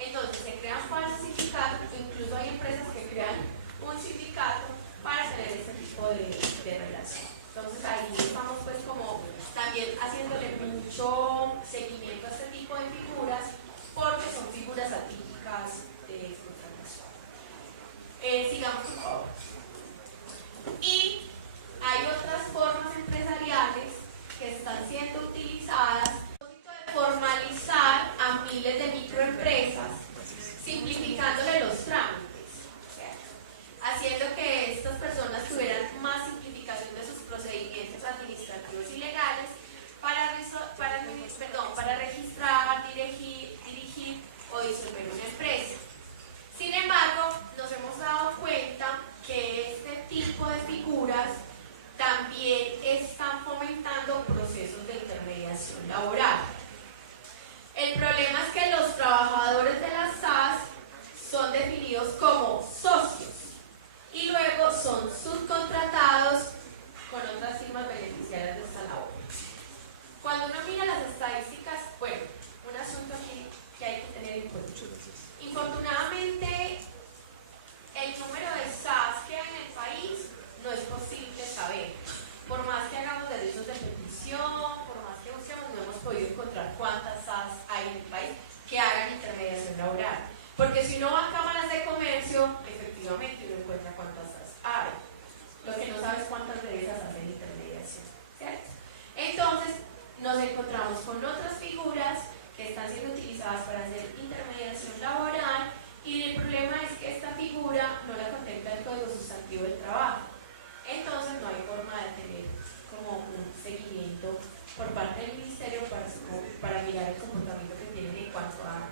Entonces se crean falsos sindicatos, incluso hay empresas que crean un sindicato para tener este tipo de relación. Entonces ahí estamos pues como también haciéndole mucho seguimiento a este tipo de figuras, porque son figuras atípicas de contratación. Sigamos por favor. Y hay otras formas empresariales que están siendo utilizadas de formalizar a miles de microempresas, simplificándole los trámites, ¿cierto? Haciendo que estas personas tuvieran más simplificación de sus procedimientos administrativos y legales para registrar, dirigir o disolver una empresa. Sin embargo, nos hemos dado cuenta que este tipo de figuras también están fomentando procesos de intermediación laboral. El problema es que los trabajadores de las SAS son definidos como socios y luego son subcontratados con otras firmas beneficiarias de esta labor. Cuando uno mira las estadísticas, bueno, un asunto aquí que hay que tener en cuenta. Infortunadamente, el número de SAS que hay en el país no es posible saber. Por más que hagamos derechos de petición, por más que busquemos, no hemos podido encontrar cuántas SAS hay en el país que hagan intermediación laboral. Porque si uno va a cámaras de comercio, efectivamente uno encuentra cuántas SAS hay. Lo que no sabe es cuántas de esas hacen intermediación, ¿cierto? Entonces, nos encontramos con otras figuras que están siendo utilizadas para hacer intermediación laboral, y el problema es que esta figura no la contempla el Código Sustantivo del Trabajo. Entonces no hay forma de tener como un seguimiento por parte del Ministerio para mirar el comportamiento que tienen en cuanto a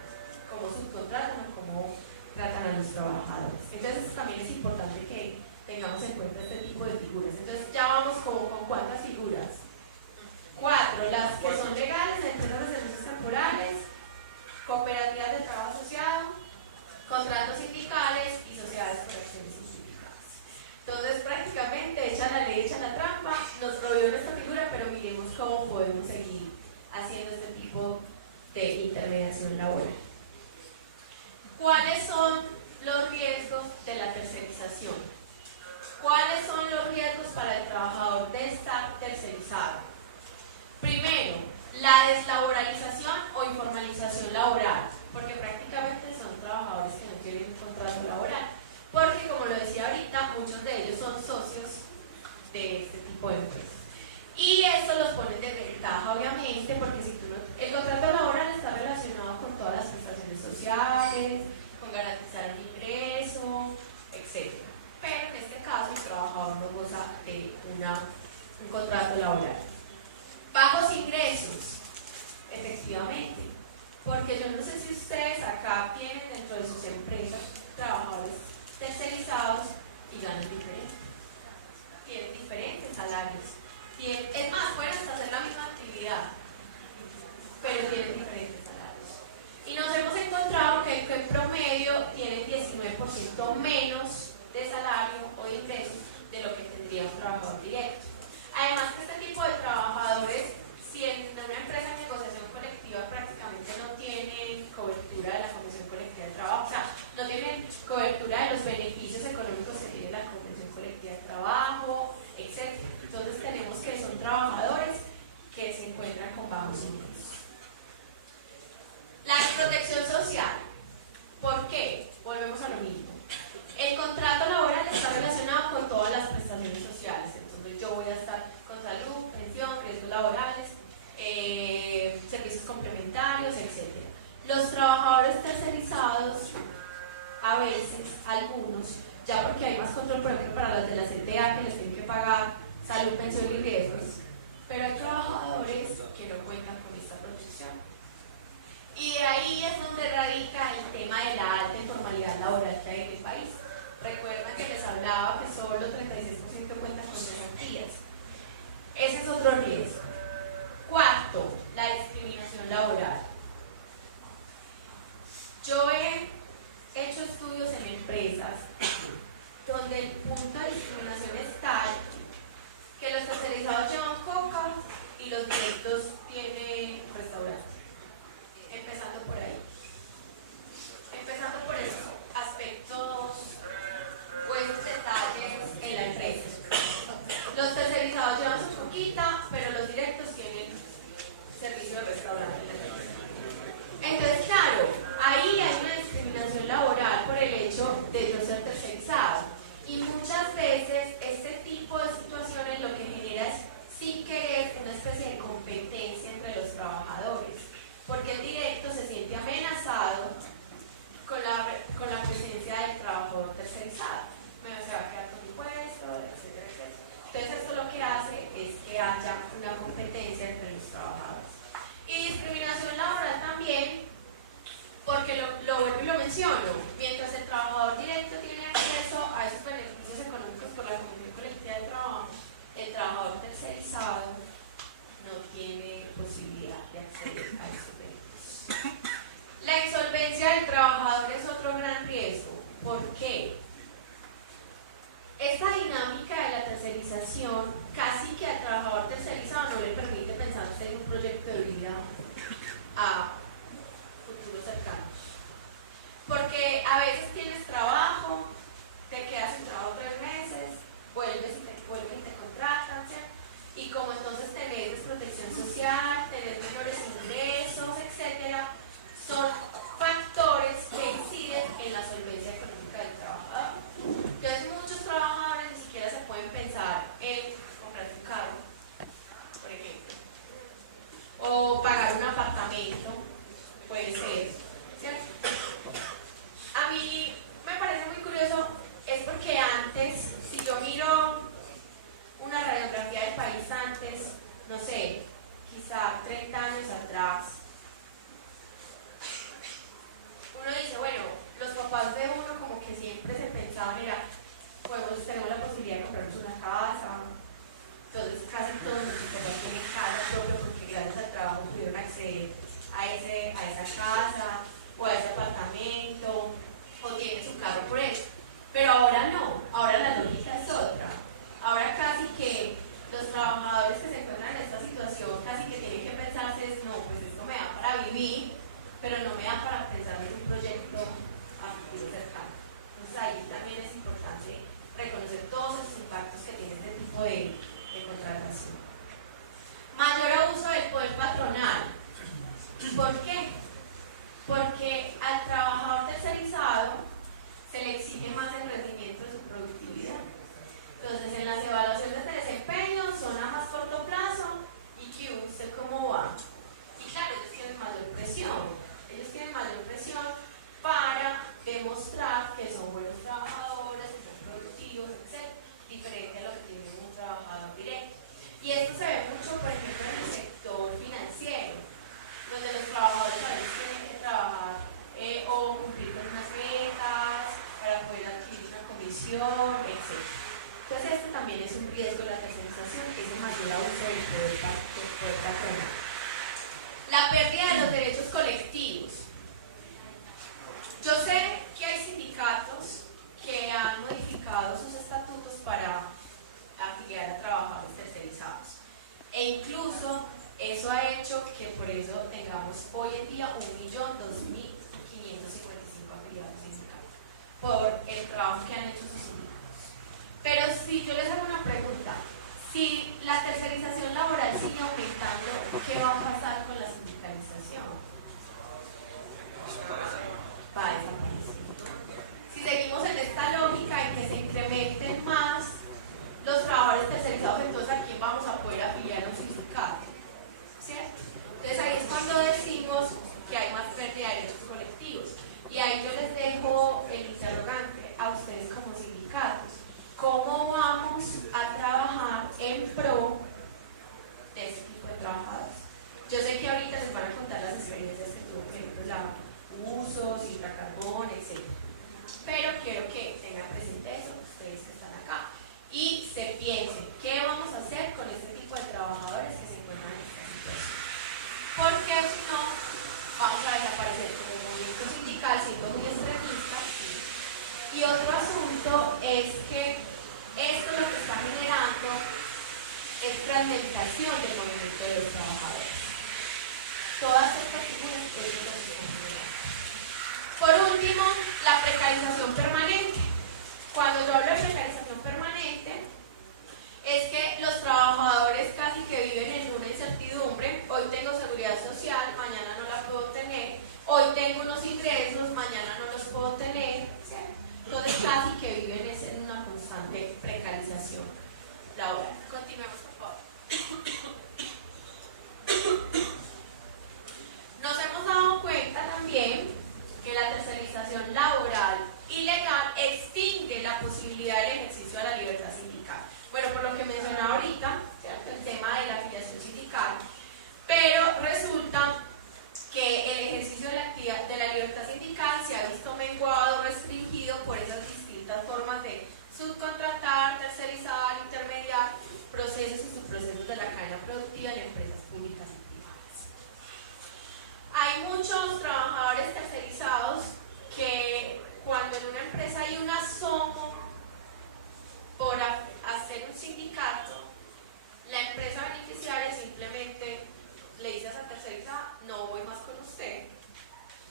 cómo subcontratan o cómo tratan a los trabajadores. Entonces también es importante que tengamos en cuenta este tipo de figuras. Entonces ya vamos con ¿cuántas figuras? 4, las que son legales, empresas de servicios temporales, cooperativas de trabajo asociado, contratos sindicales y sociedades por acciones simplificadas. Entonces prácticamente echa la ley, echa la trampa, nos prohíben esta figura, pero miremos cómo podemos seguir haciendo este tipo de intermediación laboral. ¿Cuáles son los riesgos de la tercerización? ¿Cuáles son los riesgos para el trabajador de estar tercerizado? Primero, la deslaboralización o informalización laboral, porque prácticamente son trabajadores que no tienen un contrato laboral, porque como lo decía ahorita, muchos de ellos son socios de este tipo de empresas. Y esto los pone en desventaja, obviamente, porque si el contrato laboral está relacionado con todas las prestaciones sociales, con garantizar el ingreso, etc. Pero en este caso el trabajador no goza de un contrato laboral. Bajos ingresos, efectivamente, porque yo no sé si ustedes acá tienen dentro de sus empresas trabajadores tercerizados y ganan diferente, tienen diferentes salarios, es más, pueden hasta hacer la misma actividad, pero tienen diferentes salarios. Y nos hemos encontrado que en promedio tienen 19% menos de salario o de ingresos de lo que tendría un trabajador directo. Además que este tipo de trabajadores, si en una empresa de negociación colectiva prácticamente no tienen cobertura de la Convención Colectiva de Trabajo, o sea, no tienen cobertura de los beneficios económicos que tiene la Convención Colectiva de Trabajo, etc. Entonces tenemos que son trabajadores que se encuentran con bajos ingresos. La protección social. ¿Por qué? Volvemos a lo mismo. El contrato laboral está relacionado con todas las prestaciones sociales. Entonces yo voy a estar con salud, pensión, riesgos laborales, servicios complementarios, etc. Los trabajadores tercerizados, a veces, algunos, ya porque hay más control, por ejemplo, para los de la CTA que les tienen que pagar salud, pensión y riesgos, pero hay trabajadores que no cuentan con esta protección. Y ahí es donde radica el tema de la alta informalidad laboral que hay en el país. Recuerdan que les hablaba que solo 36% cuentan con cesantías. Ese es otro riesgo. Cuarto, la discriminación laboral. Yo he hecho estudios en empresas donde el punto de discriminación es tal que los tercerizados llevan coca y los directos tienen a futuros cercanos. Porque a veces tienes trabajo, te quedas sin trabajo 3 meses, vuelven y te contratan, ¿cierto? Y como entonces tenés desprotección social, tenés menores ingresos, etcétera, son factores que inciden en la solvencia económica del trabajador. Entonces muchos trabajadores ni siquiera se pueden pensar en comprar un carro, por ejemplo, o pagar un apartamento, puede ser, ¿cierto? A mí me parece muy curioso, es porque antes, si yo miro una radiografía del país antes, no sé, quizá 30 años atrás, uno dice, bueno, los papás de uno como que siempre se pensaban, era, pues tenemos la posibilidad de comprarnos una casa, entonces casi todos nuestros papás tienen casa propia porque gracias al trabajo pudieron acceder a esa casa o a ese apartamento, o tienen su carro por eso. Pero ahora no, ahora la lógica es otra. Ahora casi que los trabajadores que se encuentran en esta situación casi que tienen que pensarse, no, pues esto me da para vivir, pero no me da para pensar en un proyecto a futuro cercano. Entonces ahí también es importante reconocer todos esos impactos que tiene este tipo de contratación. Mayor abuso del poder patronal. ¿Por qué? Porque al trabajador tercerizado se le exige más el rendimiento de su productividad. Entonces, en las evaluaciones de desempeño son a más corto plazo y que usted cómo va. Y claro, ellos tienen mayor presión. Ellos tienen mayor presión para demostrar que son buenos trabajadores, que son productivos, etc. Diferente a lo que tiene un trabajador directo. Y esto se ve mucho, por ejemplo, en el sector financiero, donde los trabajadores a veces tienen que trabajar o cumplir con unas metas para poder adquirir una comisión, etc. Entonces este también es un riesgo de la tercerización, ese mayor abuso del poder patronal. La pérdida de los derechos colectivos. Yo sé que hay sindicatos que han modificado sus estatutos para afiliar a trabajadores tercerizados. E incluso eso ha hecho que por eso tengamos hoy en día 1.002.555 afiliados sindicales por el trabajo que han hecho sus sindicatos. Pero si yo les hago una pregunta, si la tercerización laboral sigue aumentando, ¿qué va a pasar con la sindicalización? Va a desaparecer. Si seguimos en esta lógica en que se incrementen más los trabajadores tercerizados, entonces ¿a quién vamos a poder afiliar a un sindicato? ¿Cierto? Entonces ahí es cuando decimos que hay más pérdida de derechos colectivos. Y ahí yo les dejo el interrogante a ustedes como sindicatos. ¿Cómo vamos a trabajar en pro de este tipo de trabajadores? Yo sé que ahorita les van a contar las experiencias que tuvo, por ejemplo, la usos, hidrocarbón, etc. Pero quiero que tengan presente eso, ustedes que están acá, y se piensen, ¿qué vamos a hacer con este tipo de trabajadores que se encuentran en esta situación? Porque si no, vamos a desaparecer como movimiento sindical, siendo muy extremistas. Y otro asunto es que esto lo que está generando es fragmentación del movimiento de los trabajadores. Todas estas figuras es lo que están generando. Por último, la precarización permanente. Cuando yo hablo de precarización permanente, es que los trabajadores casi que viven en una incertidumbre. Hoy tengo seguridad social, mañana no la puedo tener. Hoy tengo unos ingresos, mañana no los puedo tener. ¿Cierto? Entonces casi que viven en una constante precarización laboral. Continuemos, por favor. Nos hemos dado cuenta también que la tercerización laboral ilegal extingue la posibilidad del ejercicio de la libertad sindical. Bueno, por lo que mencionaba ahorita, ¿cierto? El tema de la afiliación sindical, pero resulta que el ejercicio de la libertad sindical se ha visto menguado, restringido por esas distintas formas de subcontratar, tercerizar, intermediar tercerizada, no voy más con usted,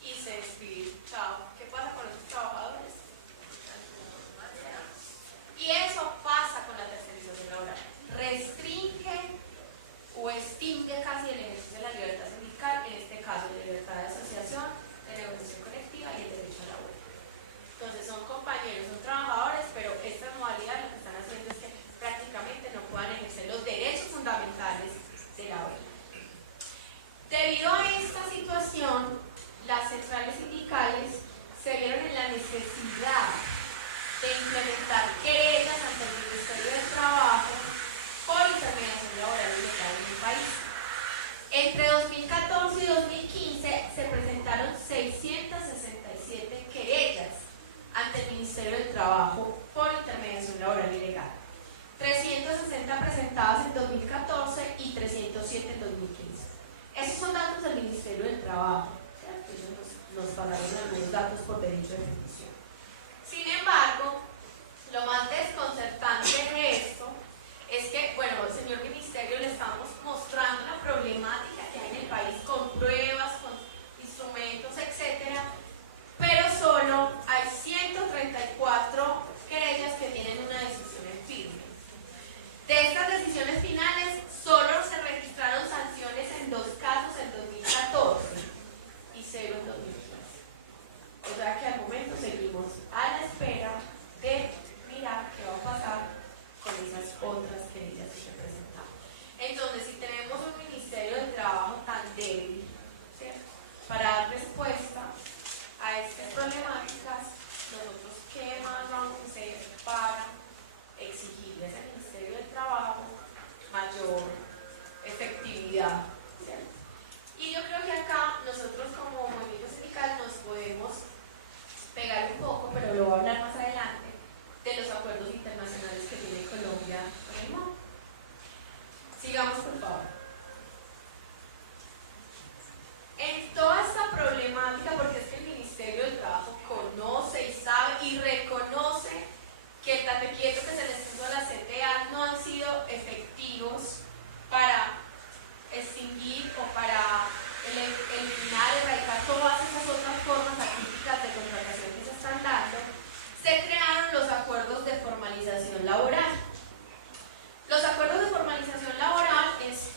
y se despide, chao. ¿Qué pasa con esos trabajadores? Y eso pasa con la tercerización laboral. Restringe o extingue casi el ejercicio de la libertad sindical, en este caso la libertad de asociación, de negociación colectiva y el derecho a la huelga. Entonces son compañeros, son trabajadores, pero esta modalidad lo que están haciendo es que prácticamente no puedan ejercer los derechos fundamentales de la huelga. Debido a esta situación, las centrales sindicales se vieron en la necesidad de implementar querellas ante el Ministerio del Trabajo por intermediación laboral ilegal en el país. Entre 2014 y 2015 se presentaron 667 querellas ante el Ministerio del Trabajo por intermediación laboral ilegal. 360 presentadas en 2014 y 307 en 2015. Esos son datos del Ministerio del Trabajo. Ellos nos pasaron algunos datos por derecho de ejecución. Sin embargo, lo más desconcertante de esto es que, bueno, señor Ministerio, le estamos mostrando la problemática que hay en el país con pruebas, con instrumentos, etcétera, pero solo hay 134 querellas que tienen una decisión en firme. De estas decisiones finales, solo se registraron sanciones en 2 casos en 2014 y 0 en 2015. O sea que al momento seguimos a la espera de mirar qué va a pasar con esas otras querellas que se presentaron. Entonces, si tenemos un Ministerio del Trabajo tan débil, ¿cierto?, para dar respuesta a estas problemáticas, nosotros qué más vamos a hacer para exigirles al Ministerio del Trabajo mayor efectividad, ¿cierto? Y yo creo que acá nosotros como movimiento sindical nos podemos pegar un poco, pero lo voy a hablar más adelante, de los acuerdos internacionales que tiene Colombia con el MOB. Sigamos, por favor. En toda esta problemática, porque es que el Ministerio del Trabajo conoce y sabe y reconoce que el tate quieto que se les puso a la CTA no han sido efectivos para extinguir o para eliminar, erradicar todas esas otras formas atípicas de contratación que se están dando, se crearon los acuerdos de formalización laboral. Los acuerdos de formalización laboral es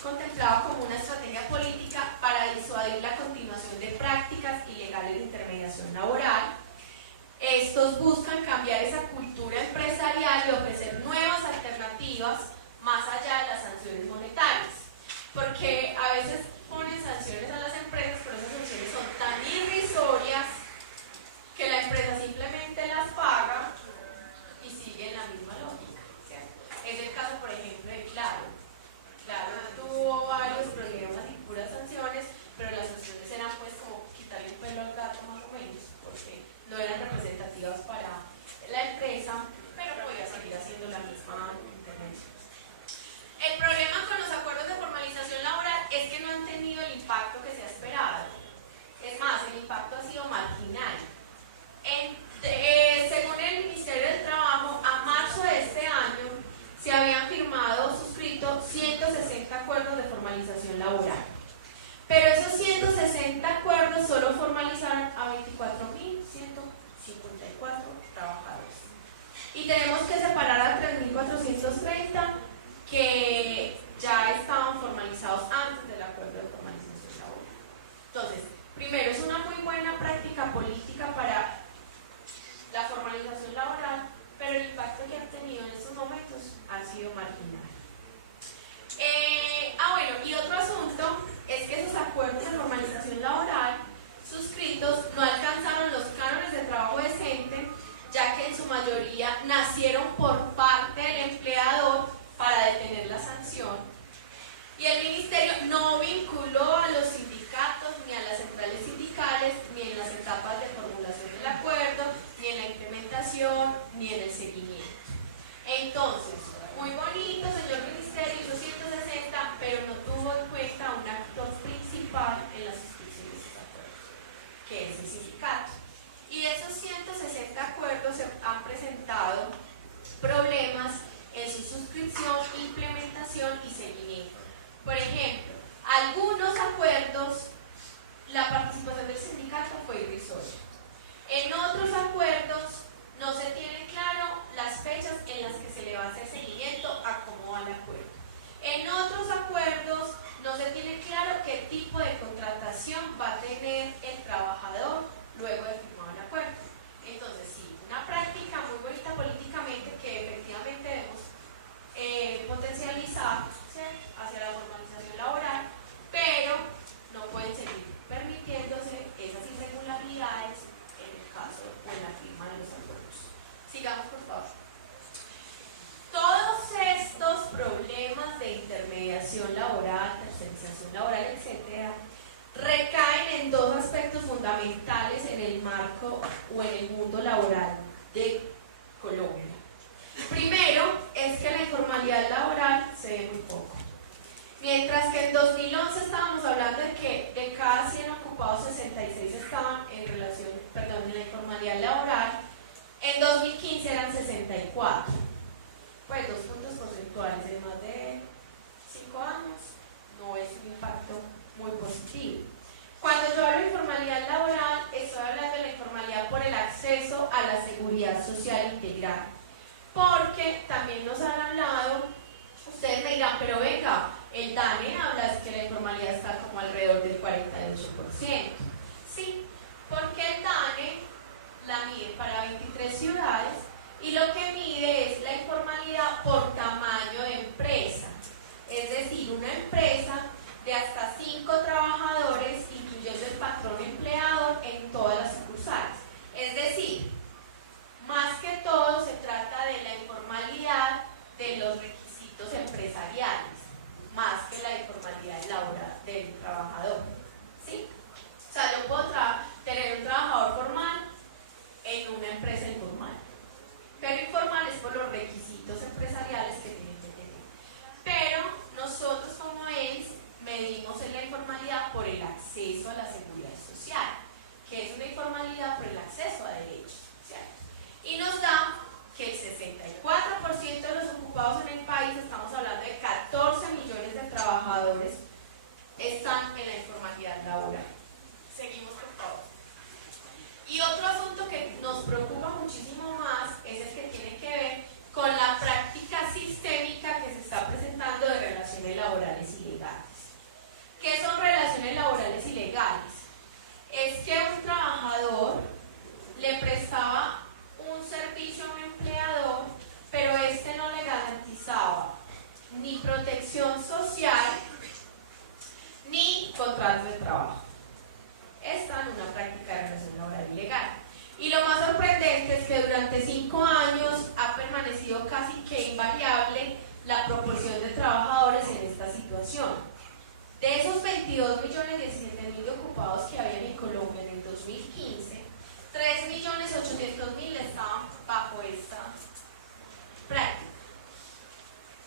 contemplado como una estrategia política para disuadir la continuación de prácticas ilegales de intermediación laboral. Estos buscan cambiar esa cultura empresarial y ofrecer nuevas alternativas más allá de las sanciones monetarias. Porque a veces ponen sanciones a las empresas, pero esas sanciones son tan irrisorias que la empresa simplemente las paga y sigue en la misma lógica, ¿cierto? Es el caso, por ejemplo, de Claro. Claro tuvo varios problemas y puras sanciones, pero las sanciones eran pues como quitarle el pelo al gato más o menos, porque no eran representativas para la empresa, pero podía seguir haciendo la misma intervención. El problema con los acuerdos de formalización laboral es que no han tenido el impacto que se ha esperado. Es más, el impacto ha sido marginal. Según el Ministerio del Trabajo, a marzo de este año se habían suscrito 160 acuerdos de formalización laboral. Pero esos 160 acuerdos solo formalizaron a 24.154 trabajadores. Y tenemos que separar a 3.430 que ya estaban formalizados antes del acuerdo de formalización laboral. Entonces, primero, es una muy buena práctica política para la formalización laboral, pero el impacto que han tenido en estos momentos ha sido marginal. Bueno, y otro asunto es que esos acuerdos de formalización laboral suscritos no alcanzaron los cánones de trabajo decente, ya que en su mayoría nacieron por parte del empleador para detener la sanción, y el Ministerio no la participación del sindicato fue irrisoria. En otros acuerdos no se tiene claro las fechas en las que se le va a hacer seguimiento a cómo va el acuerdo. En otros acuerdos no se tiene claro qué tipo de contratación va a tener el trabajador luego de firmado el acuerdo. Entonces, sí, una práctica muy bonita políticamente que efectivamente debemos potencializar, ¿sí?, hacia la formalización laboral, pero no pueden seguir permitiéndose esas irregularidades en el caso o en la firma de los acuerdos. Sigamos, por favor. Todos estos problemas de intermediación laboral, tercerización laboral, etcétera, recaen en dos aspectos fundamentales en el marco o en el mundo laboral de Colombia. Primero, es que la informalidad laboral se ve muy poco. Mientras que en 2011 estábamos hablando de que de cada 100 ocupados, 66 estaban en la informalidad laboral, en 2015 eran 64. Pues 2 puntos porcentuales en más de 5 años no es un impacto muy positivo. Cuando yo hablo de informalidad laboral, estoy hablando de la informalidad por el acceso a la seguridad social integral. Porque también nos han hablado, ustedes me dirán, pero venga, el DANE habla de que la informalidad está como alrededor del 48%. Sí, porque el DANE la mide para 23 ciudades y lo que mide es la informalidad por tamaño de empresa. Es decir, una empresa de hasta 5 trabajadores, incluyendo el patrón empleador en todas las sucursales. Es decir, más que todo se trata de la informalidad de los requisitos empresariales, más que la informalidad laboral del trabajador. ¿Sí? O sea, yo puedo tener un trabajador formal en una empresa informal, pero informal es por los requisitos empresariales que tienen que tener. Pero nosotros como ENS medimos en la informalidad por el acceso a la seguridad social, que es una informalidad por el acceso a derechos sociales. Y nos da que el 64% de los ocupados en el país, estamos hablando de 14 millones de trabajadores, están en la informalidad laboral. Seguimos, por favor. Y otro asunto que nos preocupa muchísimo más es el que tiene que ver con la práctica sistémica que se está presentando de relaciones laborales ilegales. ¿Qué son relaciones laborales ilegales? Es que un trabajador le prestaba un servicio a un empleador, pero este no le garantizaba ni protección social ni contrato de trabajo. Esta es una práctica de relación laboral ilegal. Y lo más sorprendente es que durante 5 años ha permanecido casi que invariable la proporción de trabajadores en esta situación. De esos 22.017.000 ocupados que había en Colombia en el 2015, 3.800.000 estaban bajo esta práctica.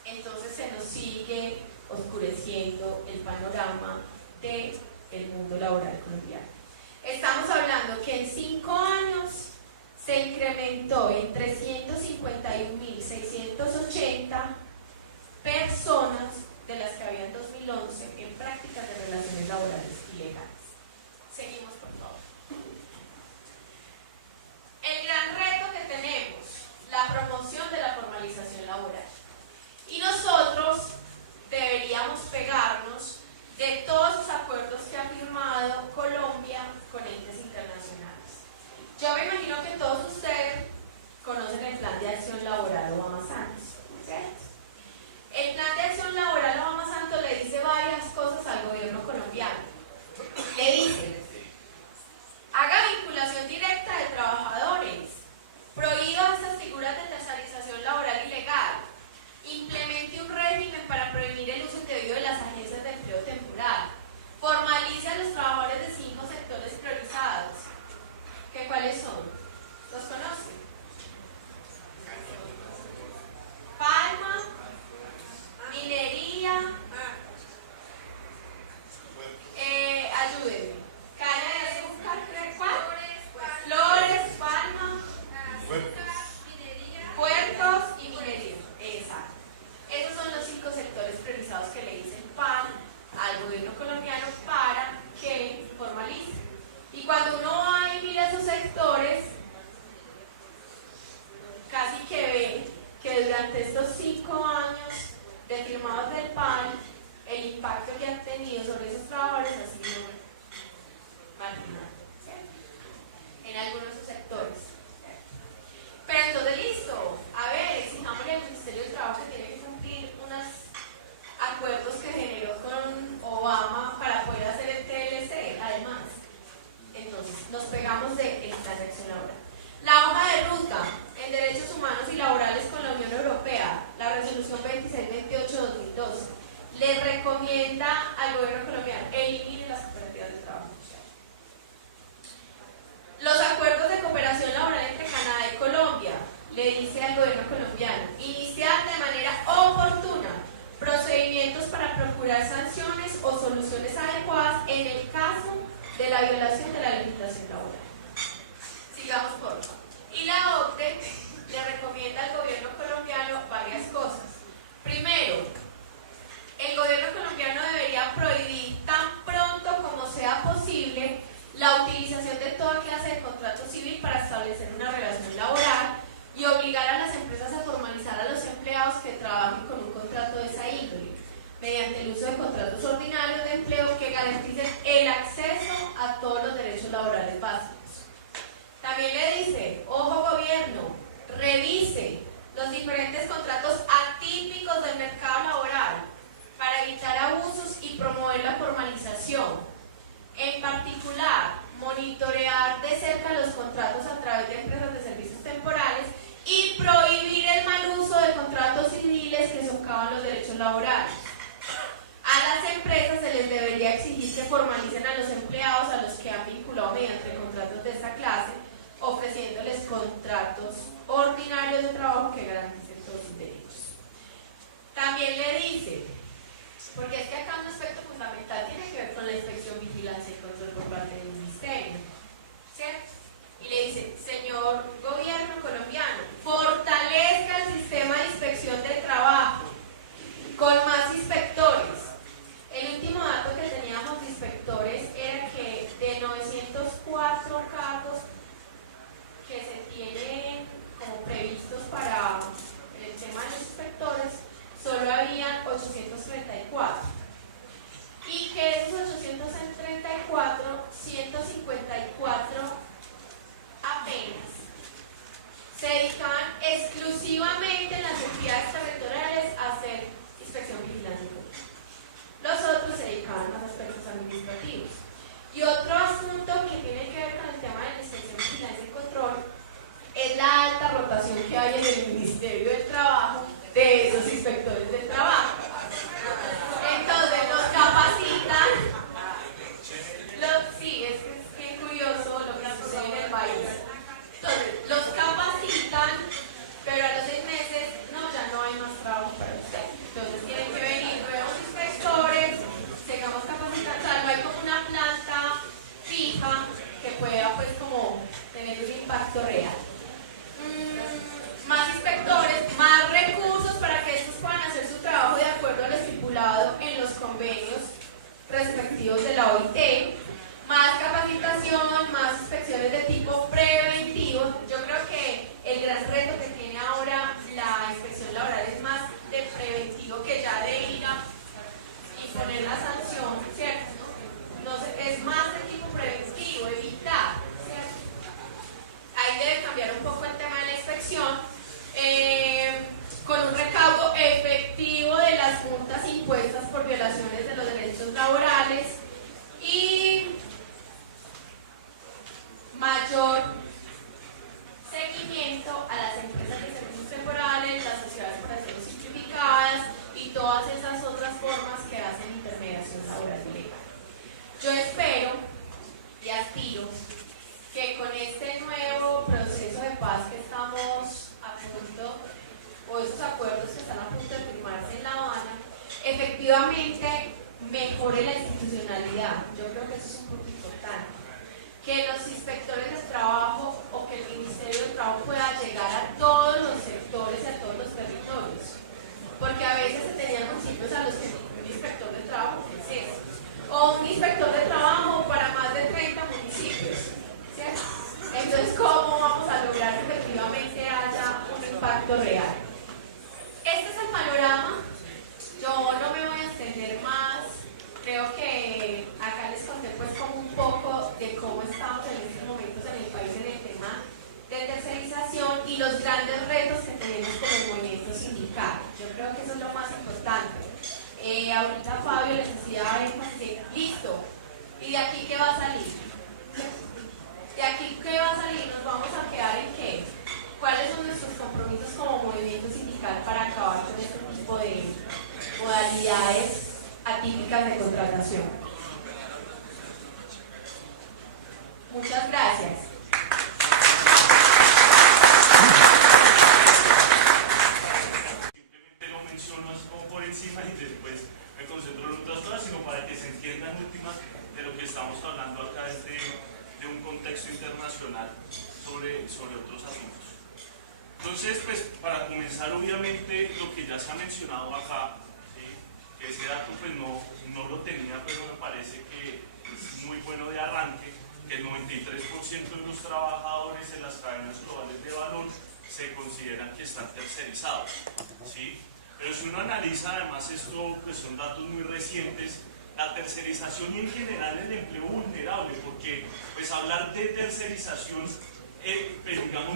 Entonces se nos sigue oscureciendo el panorama del mundo laboral colombiano. Estamos hablando que en 5 años se incrementó en 351.680 personas de las que había en 2011 en prácticas de relaciones laborales ilegales. Seguimos, por favor. El gran reto que tenemos, la promoción de la formalización laboral. Y nosotros deberíamos pegarnos de todos los acuerdos que ha firmado Colombia con entes internacionales. Yo me imagino que todos ustedes conocen el Plan de Acción Laboral Obama Santos, ¿cierto? El Plan de Acción Laboral Obama Santos le dice varias cosas al gobierno colombiano. Le dice: haga vinculación directa de trabajadores, prohíba estas figuras de tercerización laboral ilegal, implemente un régimen para prevenir el uso indebido de las agencias de empleo temporal, formalice a los trabajadores de 5 sectores priorizados. ¿Cuáles son? ¿Los conocen? Palma, minería, ayúdenme, caña de azúcar, ¿cuál? Flores, palma, puertos y minería. Exacto. Esos son los 5 sectores priorizados que le dice el PAN al gobierno colombiano para que formalice cuando uno va y mira esos sectores, casi que ve que durante estos 5 años de firmados del PAN, el impacto que han tenido sobre esos trabajadores ha sido marginal, ¿cierto? En algunos de esos sectores. Pero entonces, listo, a ver, exijámosle al Ministerio del Trabajo que tiene que cumplir unos acuerdos que generó con Obama para poder hacer el TLC, además. Entonces, nos pegamos de transacción laboral. La hoja de ruta en derechos humanos y laborales con la Unión Europea, la resolución 2628-2012, le recomienda al gobierno colombiano elimine las cooperativas de trabajo social. Los acuerdos de cooperación laboral entre Canadá y Colombia le dice al gobierno colombiano iniciar de manera oportuna procedimientos para procurar sanciones o soluciones adecuadas en el caso de la violación de la legislación laboral. Sigamos por favor. Y la OCDE le recomienda al gobierno colombiano varias cosas. Primero, el gobierno colombiano debería prohibir tan pronto como sea posible la utilización de toda clase de contrato civil para establecer una relación laboral y obligar a las empresas a formalizar a los empleados que trabajen con un contrato de esa índole, mediante el uso de contratos ordinarios de empleo que garanticen el acceso a todos los derechos laborales básicos. También le dice, ojo gobierno, revise los diferentes contratos atípicos del mercado laboral para evitar abusos y promover la formalización. En particular, monitorear de cerca los contratos a través de empresas de servicios temporales y prohibir el mal uso de contratos civiles que socavan los derechos laborales. A las empresas se les debería exigir que formalicen a los empleados a los que han vinculado mediante contratos de esta clase, ofreciéndoles contratos ordinarios de trabajo que garanticen todos sus derechos. También le dice, porque es que acá un aspecto fundamental tiene que ver con la inspección, vigilancia y control por parte del ministerio, ¿cierto? Y le dice, señor gobierno colombiano, fortalezca el sistema de inspección del trabajo con más inspectores. El último dato que teníamos de inspectores era que de 904 cargos que se tienen como previstos para el tema de los inspectores, solo habían 834. Y que de esos 834, 154 apenas se dedicaban exclusivamente en las entidades territoriales a hacer inspección, vigilancia y control. Los otros se dedicaban a aspectos administrativos. Y otro asunto que tiene que ver con el tema de la inspección, vigilancia y control es la alta rotación que hay en el Ministerio del Trabajo de esos inspectores del trabajo. Entonces los capacitan, sí, es que es bien curioso lo que sucede en el país. Entonces los capacitan, pero a los 6 meses, no, ya no hay más trabajo para usted. Entonces tienen que venir nuevos inspectores, sigamos capacitando, o sea, no hay como una planta fija que pueda pues como tener un impacto real. Más inspectores, más recursos para que estos puedan hacer su trabajo de acuerdo a lo estipulado en los convenios respectivos de la OIT, más capacitación, más inspecciones de tipo preventivo. Yo creo que el gran reto que tiene ahora la inspección laboral es más de preventivo que ya de ir a imponer la sanción, ¿cierto? No sé, es más de tipo preventivo, evitar, ¿cierto? Ahí debe cambiar un poco el tema de la inspección. Con un recaudo efectivo de las multas impuestas por violaciones de los derechos laborales y mayor seguimiento a las empresas de servicios temporales, las sociedades por hacerlo simplificadas y todas esas otras formas que hacen intermediación laboral y legal. Yo espero y aspiro que con este nuevo proceso de paz que estamos a punto, o esos acuerdos que están a punto de firmarse en La Habana, efectivamente mejore la institucionalidad. Yo creo que eso es un punto importante. Que los inspectores de trabajo o que el Ministerio del Trabajo pueda llegar a todos los sectores y a todos los territorios. Porque a veces se tenían municipios a los que un inspector de trabajo, ¿qué es eso? O un inspector de trabajo para más de 30 municipios. ¿Y de aquí qué va a salir? ¿De aquí qué va a salir? Nos vamos a quedar en qué. ¿Cuáles son nuestros compromisos como movimiento sindical para acabar con este tipo de modalidades atípicas de contratación? Muchas gracias. Simplemente lo menciono así como por encima y después me concentro en otras cosas, sino para que se entiendan últimas de lo que estamos hablando acá desde de un contexto internacional sobre otros asuntos. Entonces, pues para comenzar, obviamente lo que ya se ha mencionado acá, ¿sí? Que ese dato pues no lo tenía, pero me parece que es muy bueno de arranque, que el 93% de los trabajadores en las cadenas globales de valor se consideran que están tercerizados, ¿sí? Pero si uno analiza, además esto pues son datos muy recientes, la tercerización y en general el empleo vulnerable, porque pues hablar de tercerización pues, digamos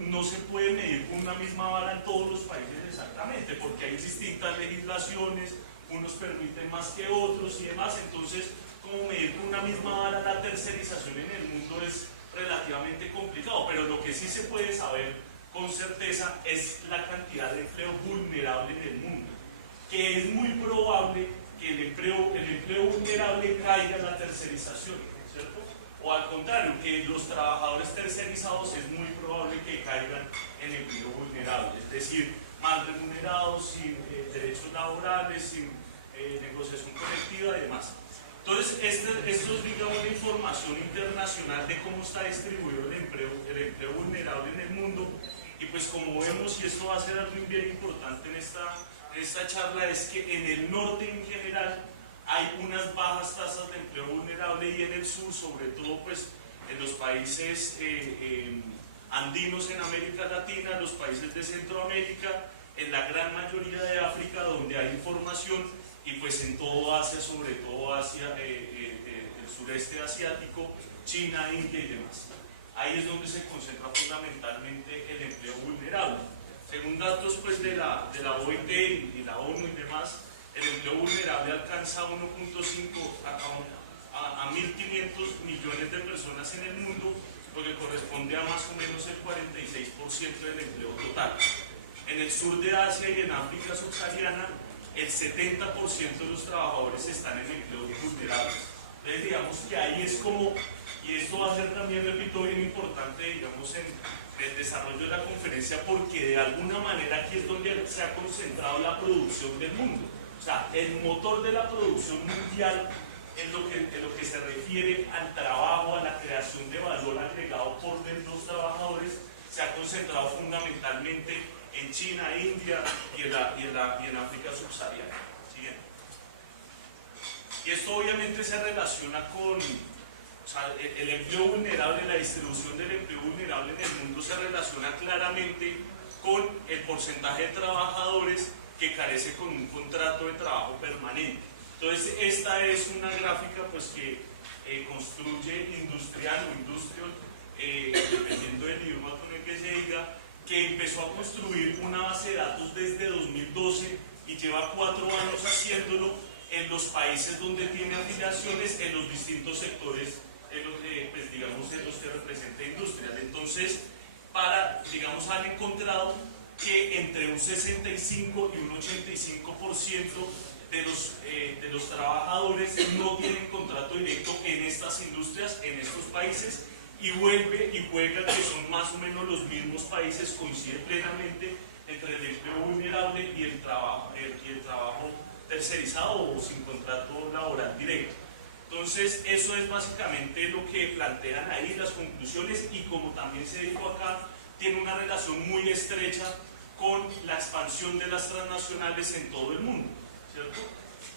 no se puede medir con una misma vara en todos los países exactamente, porque hay distintas legislaciones, unos permiten más que otros y demás, entonces como medir con una misma vara la tercerización en el mundo es relativamente complicado, pero lo que sí se puede saber con certeza es la cantidad de empleo vulnerable en el mundo, que es muy probable que el empleo vulnerable caiga en la tercerización, ¿cierto? O al contrario, que los trabajadores tercerizados es muy probable que caigan en empleo vulnerable, es decir, mal remunerados, sin derechos laborales, sin negociación colectiva y demás. Entonces, esto es, digamos, la información internacional de cómo está distribuido el empleo vulnerable en el mundo. Y pues como vemos, y esto va a ser algo bien importante en esta charla, es que en el norte en general hay unas bajas tasas de empleo vulnerable y en el sur, sobre todo pues en los países andinos en América Latina, los países de Centroamérica, en la gran mayoría de África donde hay información y pues en todo Asia, sobre todo Asia, el sureste asiático, China, India y demás. Ahí es donde se concentra fundamentalmente el empleo vulnerable. Según datos pues, de la OIT y la ONU y demás, el empleo vulnerable alcanza 1.5 a 1.500 millones de personas en el mundo, lo que corresponde a más o menos el 46% del empleo total. En el sur de Asia y en África subsahariana, el 70% de los trabajadores están en empleos vulnerables. Entonces digamos que ahí es como, y esto va a ser también, repito, bien importante, digamos, en el desarrollo de la conferencia, porque de alguna manera aquí es donde se ha concentrado la producción del mundo. O sea, el motor de la producción mundial en lo que se refiere al trabajo, a la creación de valor agregado por los trabajadores, se ha concentrado fundamentalmente en China, India y en África subsahariana. Siguiente. Y esto obviamente se relaciona con, o sea, el empleo vulnerable, la distribución del empleo vulnerable en el mundo se relaciona claramente con el porcentaje de trabajadores que carece con un contrato de trabajo permanente. Entonces, esta es una gráfica pues, que construye Industrial o Industrial, dependiendo del idioma con el que se diga, que empezó a construir una base de datos desde 2012 y lleva 4 años haciéndolo en los países donde tiene afiliaciones en los distintos sectores, pues, digamos, en los que representa Industrial. Entonces, digamos, han encontrado que entre un 65 y un 85% de los trabajadores no tienen contrato directo en estas industrias, en estos países, y vuelve y juega que son más o menos los mismos países, coincide plenamente entre el empleo vulnerable y el trabajo tercerizado o sin contrato laboral directo. Entonces, eso es básicamente lo que plantean ahí las conclusiones, y como también se dijo acá, tiene una relación muy estrecha con la expansión de las transnacionales en todo el mundo, ¿cierto?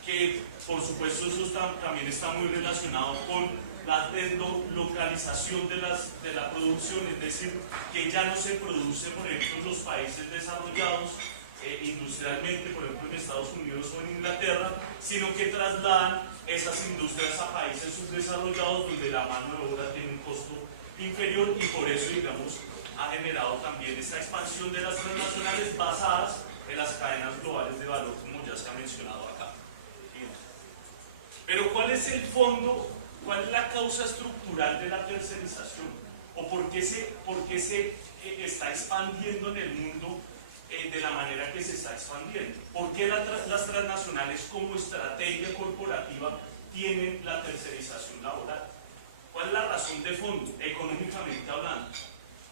Que por supuesto eso también está muy relacionado con la deslocalización de la producción, es decir, que ya no se produce, por ejemplo, en los países desarrollados industrialmente, por ejemplo en Estados Unidos o en Inglaterra, sino que trasladan esas industrias a países subdesarrollados donde la mano de obra tiene un costo inferior, y por eso, digamos, ha generado también esta expansión de las transnacionales basadas en las cadenas globales de valor, como ya se ha mencionado acá. Pero ¿cuál es el fondo ¿Cuál es la causa estructural de la tercerización? ¿O por qué se está expandiendo en el mundo de la manera que se está expandiendo? ¿Por qué las transnacionales como estrategia corporativa tienen la tercerización laboral? ¿Cuál es la razón de fondo, económicamente hablando?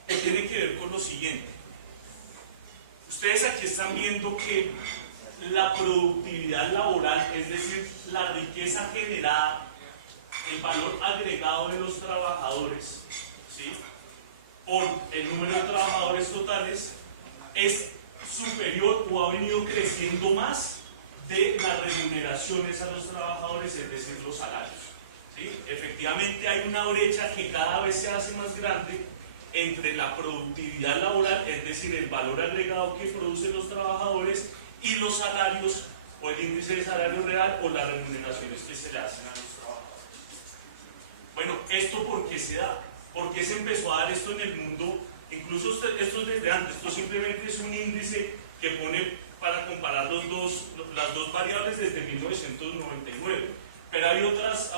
Que tiene que ver con lo siguiente. Ustedes aquí están viendo que la productividad laboral, es decir, la riqueza generada, el valor agregado de los trabajadores, ¿sí?, por el número de trabajadores totales, es superior o ha venido creciendo más de las remuneraciones a los trabajadores, es decir, los salarios, ¿sí? Efectivamente hay una brecha que cada vez se hace más grande entre la productividad laboral, es decir, el valor agregado que producen los trabajadores, y los salarios, o el índice de salario real, o las remuneraciones que se le hacen a los trabajadores. Bueno, ¿esto por qué se da? ¿Por qué se empezó a dar esto en el mundo? Incluso esto es desde antes, esto simplemente es un índice que pone para comparar las dos variables desde 1999. Pero hay otras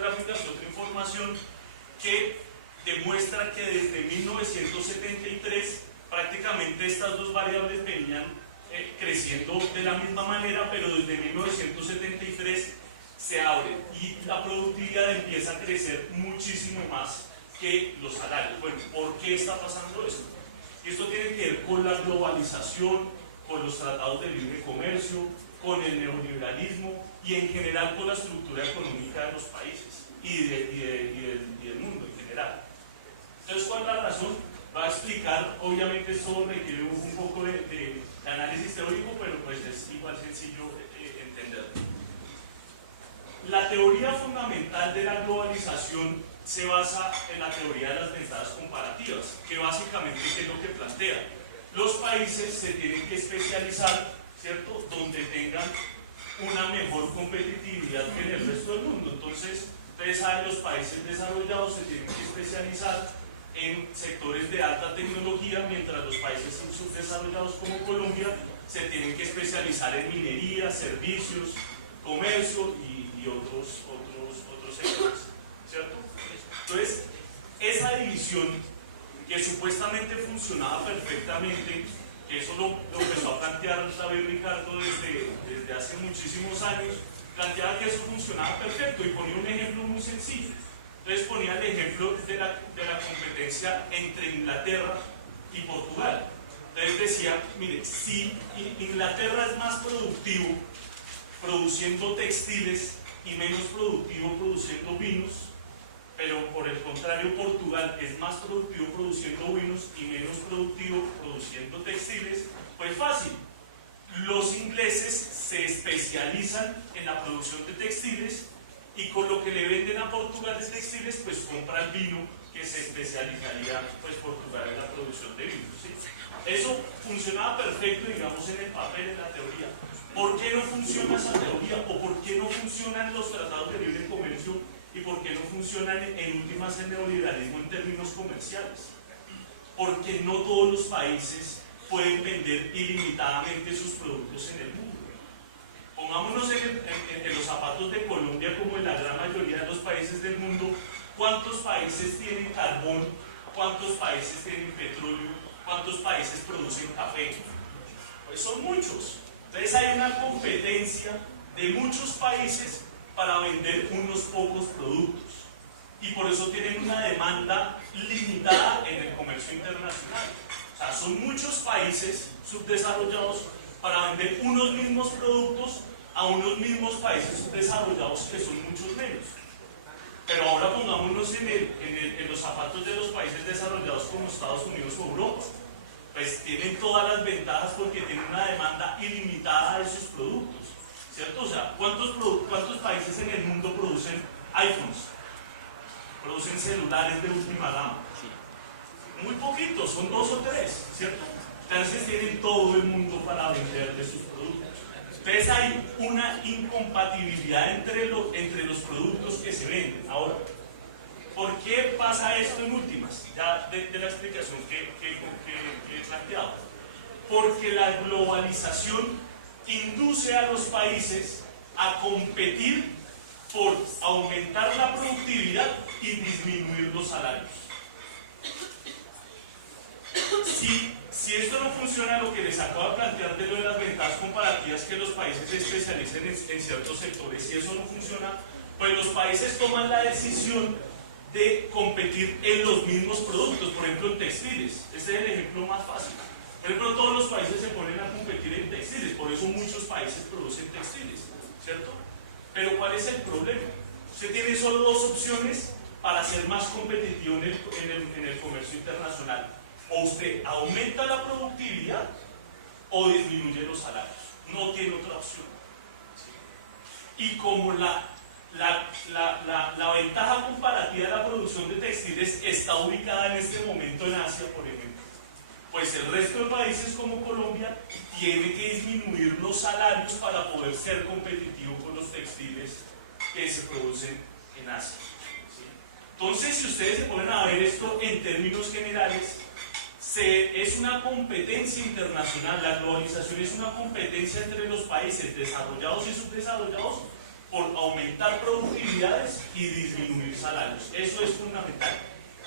gráficas, otra información que demuestra que desde 1973 prácticamente estas dos variables venían creciendo de la misma manera, pero desde 1973 se abren y la productividad empieza a crecer muchísimo más que los salarios. Bueno, ¿por qué está pasando esto? Y esto tiene que ver con la globalización, con los tratados de libre comercio, con el neoliberalismo y en general con la estructura económica de los países y del mundo en general. Entonces, ¿cuál es la razón? Va a explicar, obviamente esto requiere un poco de análisis teórico, pero pues es igual sencillo entenderlo. La teoría fundamental de la globalización se basa en la teoría de las ventajas comparativas, que básicamente ¿qué es lo que plantea? Los países se tienen que especializar, ¿cierto?, donde tengan una mejor competitividad que en el resto del mundo. Entonces, ustedes saben, los países desarrollados se tienen que especializar en sectores de alta tecnología, mientras los países subdesarrollados como Colombia se tienen que especializar en minería, servicios, comercio y otros sectores, ¿cierto? Entonces, esa división que supuestamente funcionaba perfectamente, que eso lo empezó a plantear David Ricardo desde hace muchísimos años, planteaba que eso funcionaba perfecto y ponía un ejemplo muy sencillo. Entonces ponía el ejemplo de la competencia entre Inglaterra y Portugal. Entonces decía, mire, si Inglaterra es más productivo produciendo textiles y menos productivo produciendo vinos, pero por el contrario Portugal es más productivo produciendo vinos y menos productivo produciendo textiles, pues fácil. Los ingleses se especializan en la producción de textiles y con lo que le venden a Portugal de textiles, pues compra el vino, que se especializaría pues Portugal en la producción de vinos, ¿sí? Eso funcionaba perfecto, digamos, en el papel, en la teoría. ¿Por qué no funciona esa teoría? ¿O por qué no funcionan los tratados de libre comercio? ¿Y por qué no funcionan en últimas el neoliberalismo en términos comerciales? Porque no todos los países pueden vender ilimitadamente sus productos en el mundo. Pongámonos en los zapatos de Colombia, como en la gran mayoría de los países del mundo. ¿Cuántos países tienen carbón? ¿Cuántos países tienen petróleo? ¿Cuántos países producen café? Pues son muchos. Entonces hay una competencia de muchos países para vender unos pocos productos. Y por eso tienen una demanda limitada en el comercio internacional. O sea, son muchos países subdesarrollados para vender unos mismos productos a unos mismos países subdesarrollados que son muchos menos. Pero ahora pongámonos en los zapatos de los países desarrollados como Estados Unidos o Europa. Pues tienen todas las ventajas porque tienen una demanda ilimitada de sus productos, ¿cierto? O sea, ¿cuántos países en el mundo producen iPhones? Producen celulares de última gama. Muy poquitos, son 2 o 3, ¿cierto? Entonces tienen todo el mundo para vender de sus productos. Entonces hay una incompatibilidad entre los productos que se venden. Ahora, ¿por qué pasa esto en últimas? Ya de la explicación que he planteado. Porque la globalización induce a los países a competir por aumentar la productividad y disminuir los salarios. Si esto no funciona, lo que les acabo de plantear de lo de las ventajas comparativas, que los países se especialicen en ciertos sectores, si eso no funciona, pues los países toman la decisión de competir en los mismos productos, por ejemplo en textiles. Este es el ejemplo más fácil. Por ejemplo, todos los países se ponen a competir en textiles, por eso muchos países producen textiles, ¿cierto? Pero ¿cuál es el problema? Usted tiene solo dos opciones para ser más competitivo en el comercio internacional. O usted aumenta la productividad o disminuye los salarios. No tiene otra opción. ¿Sí? Y como la ventaja comparativa de la producción de textiles está ubicada en este momento en Asia, por ejemplo, pues el resto de países como Colombia tiene que disminuir los salarios para poder ser competitivo con los textiles que se producen en Asia. ¿Sí? Entonces, si ustedes se ponen a ver esto en términos generales, es una competencia internacional. La globalización es una competencia entre los países desarrollados y subdesarrollados por aumentar productividades y disminuir salarios. Eso es fundamental.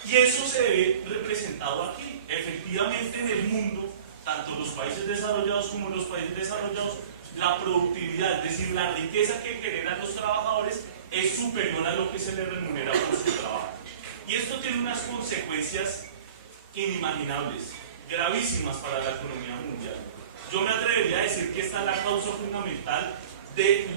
Y eso se ve representado aquí. Efectivamente, en el mundo, tanto los países desarrollados como los países desarrollados, la productividad, es decir, la riqueza que generan los trabajadores, es superior a lo que se les remunera por su trabajo. Y esto tiene unas consecuencias inimaginables, gravísimas para la economía mundial. Yo me atrevería a decir que esta es la causa fundamental de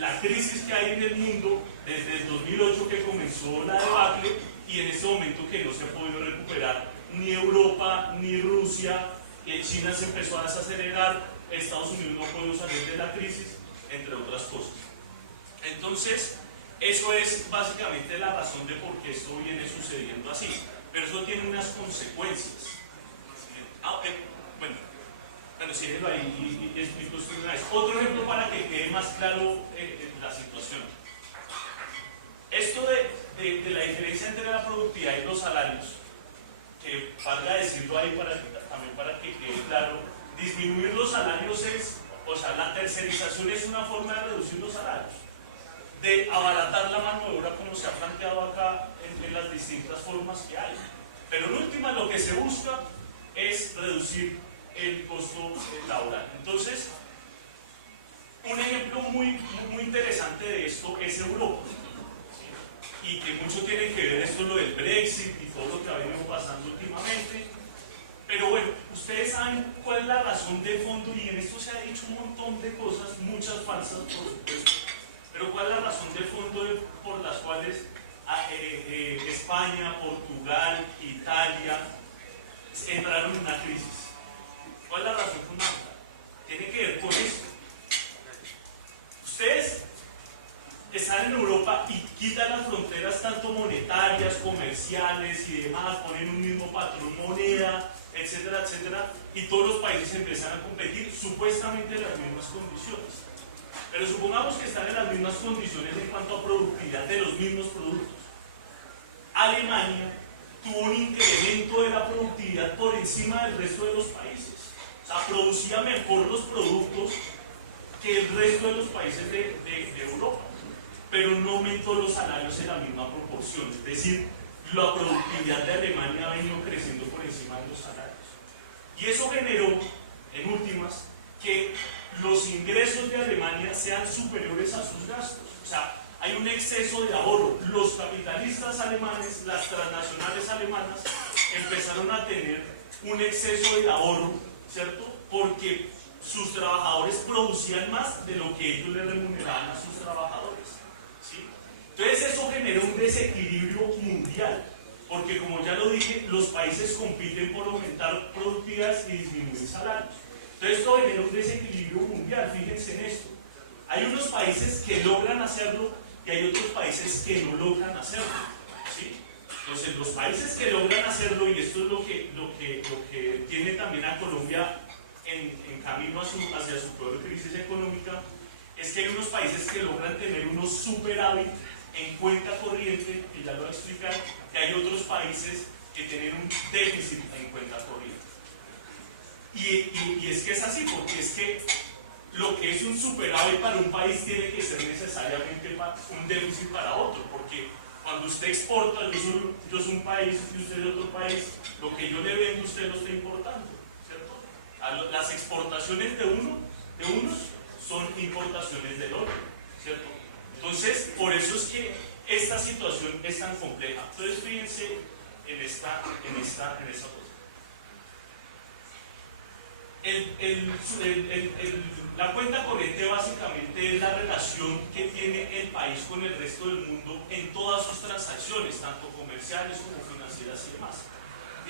la crisis que hay en el mundo desde el 2008, que comenzó la debacle, y en este momento que no se ha podido recuperar ni Europa ni Rusia. China se empezó a desacelerar, Estados Unidos no ha podido salir de la crisis, entre otras cosas. Entonces, eso es básicamente la razón de por qué esto viene sucediendo así. Pero eso tiene unas consecuencias. Bueno, síguelo ahí y explico esto una vez. Otro ejemplo para que quede más claro la situación. Esto de la diferencia entre la productividad y los salarios, que valga decirlo ahí también para que quede claro, disminuir los salarios la tercerización es una forma de reducir los salarios, de abaratar la mano de obra, como se ha planteado acá en las distintas formas que hay. Pero en última, lo que se busca es reducir el costo laboral. Entonces, un ejemplo muy interesante de esto es Europa, ¿sí? Y que mucho tiene que ver esto, lo del Brexit y todo lo que ha venido pasando últimamente. Pero bueno, ustedes saben cuál es la razón de fondo, y en esto se ha dicho un montón de cosas, muchas falsas por supuesto, pero cuál es la razón de fondo por las cuales España, Portugal, Italia entraron en una crisis. ¿Cuál es la razón fundamental? Tiene que ver con esto. Ustedes están en Europa y quitan las fronteras tanto monetarias, comerciales y demás, ponen un mismo patrón moneda, etcétera, etcétera, y todos los países empiezan a competir supuestamente en las mismas condiciones. Pero supongamos que están en las mismas condiciones en cuanto a productividad de los mismos productos. Alemania tuvo un incremento de la productividad por encima del resto de los países. O sea, producía mejor los productos que el resto de los países de Europa, pero no aumentó los salarios en la misma proporción. Es decir, la productividad de Alemania ha venido creciendo por encima de los salarios. Y eso generó, en últimas, que los ingresos de Alemania sean superiores a sus gastos. O sea, hay un exceso de ahorro. Los capitalistas alemanes, las transnacionales alemanas, empezaron a tener un exceso de ahorro, ¿cierto? Porque sus trabajadores producían más de lo que ellos le remuneraban a sus trabajadores, ¿sí? Entonces eso genera un desequilibrio mundial, porque como ya lo dije, los países compiten por aumentar productividades y disminuir salarios. Entonces esto genera un desequilibrio mundial. Fíjense en esto. Hay unos países que logran hacerlo y hay otros países que no logran hacerlo, ¿sí? Entonces los países que logran hacerlo, y esto es lo que tiene también a Colombia en camino hacia su peor crisis económica, es que hay unos países que logran tener unos superávit en cuenta corriente, que ya lo voy a explicar, y hay otros países que tienen un déficit en cuenta corriente. Y es que es así, porque es que lo que es un superávit para un país tiene que ser necesariamente un déficit para otro, porque cuando usted exporta, yo soy un país y usted es otro país, lo que yo le vendo usted lo está importando, ¿cierto? Las exportaciones de unos son importaciones del otro, ¿cierto? Entonces, por eso es que esta situación es tan compleja. Entonces, fíjense en esta cosa. La cuenta corriente básicamente es la relación que tiene el país con el resto del mundo en todas sus transacciones, tanto comerciales como financieras y demás.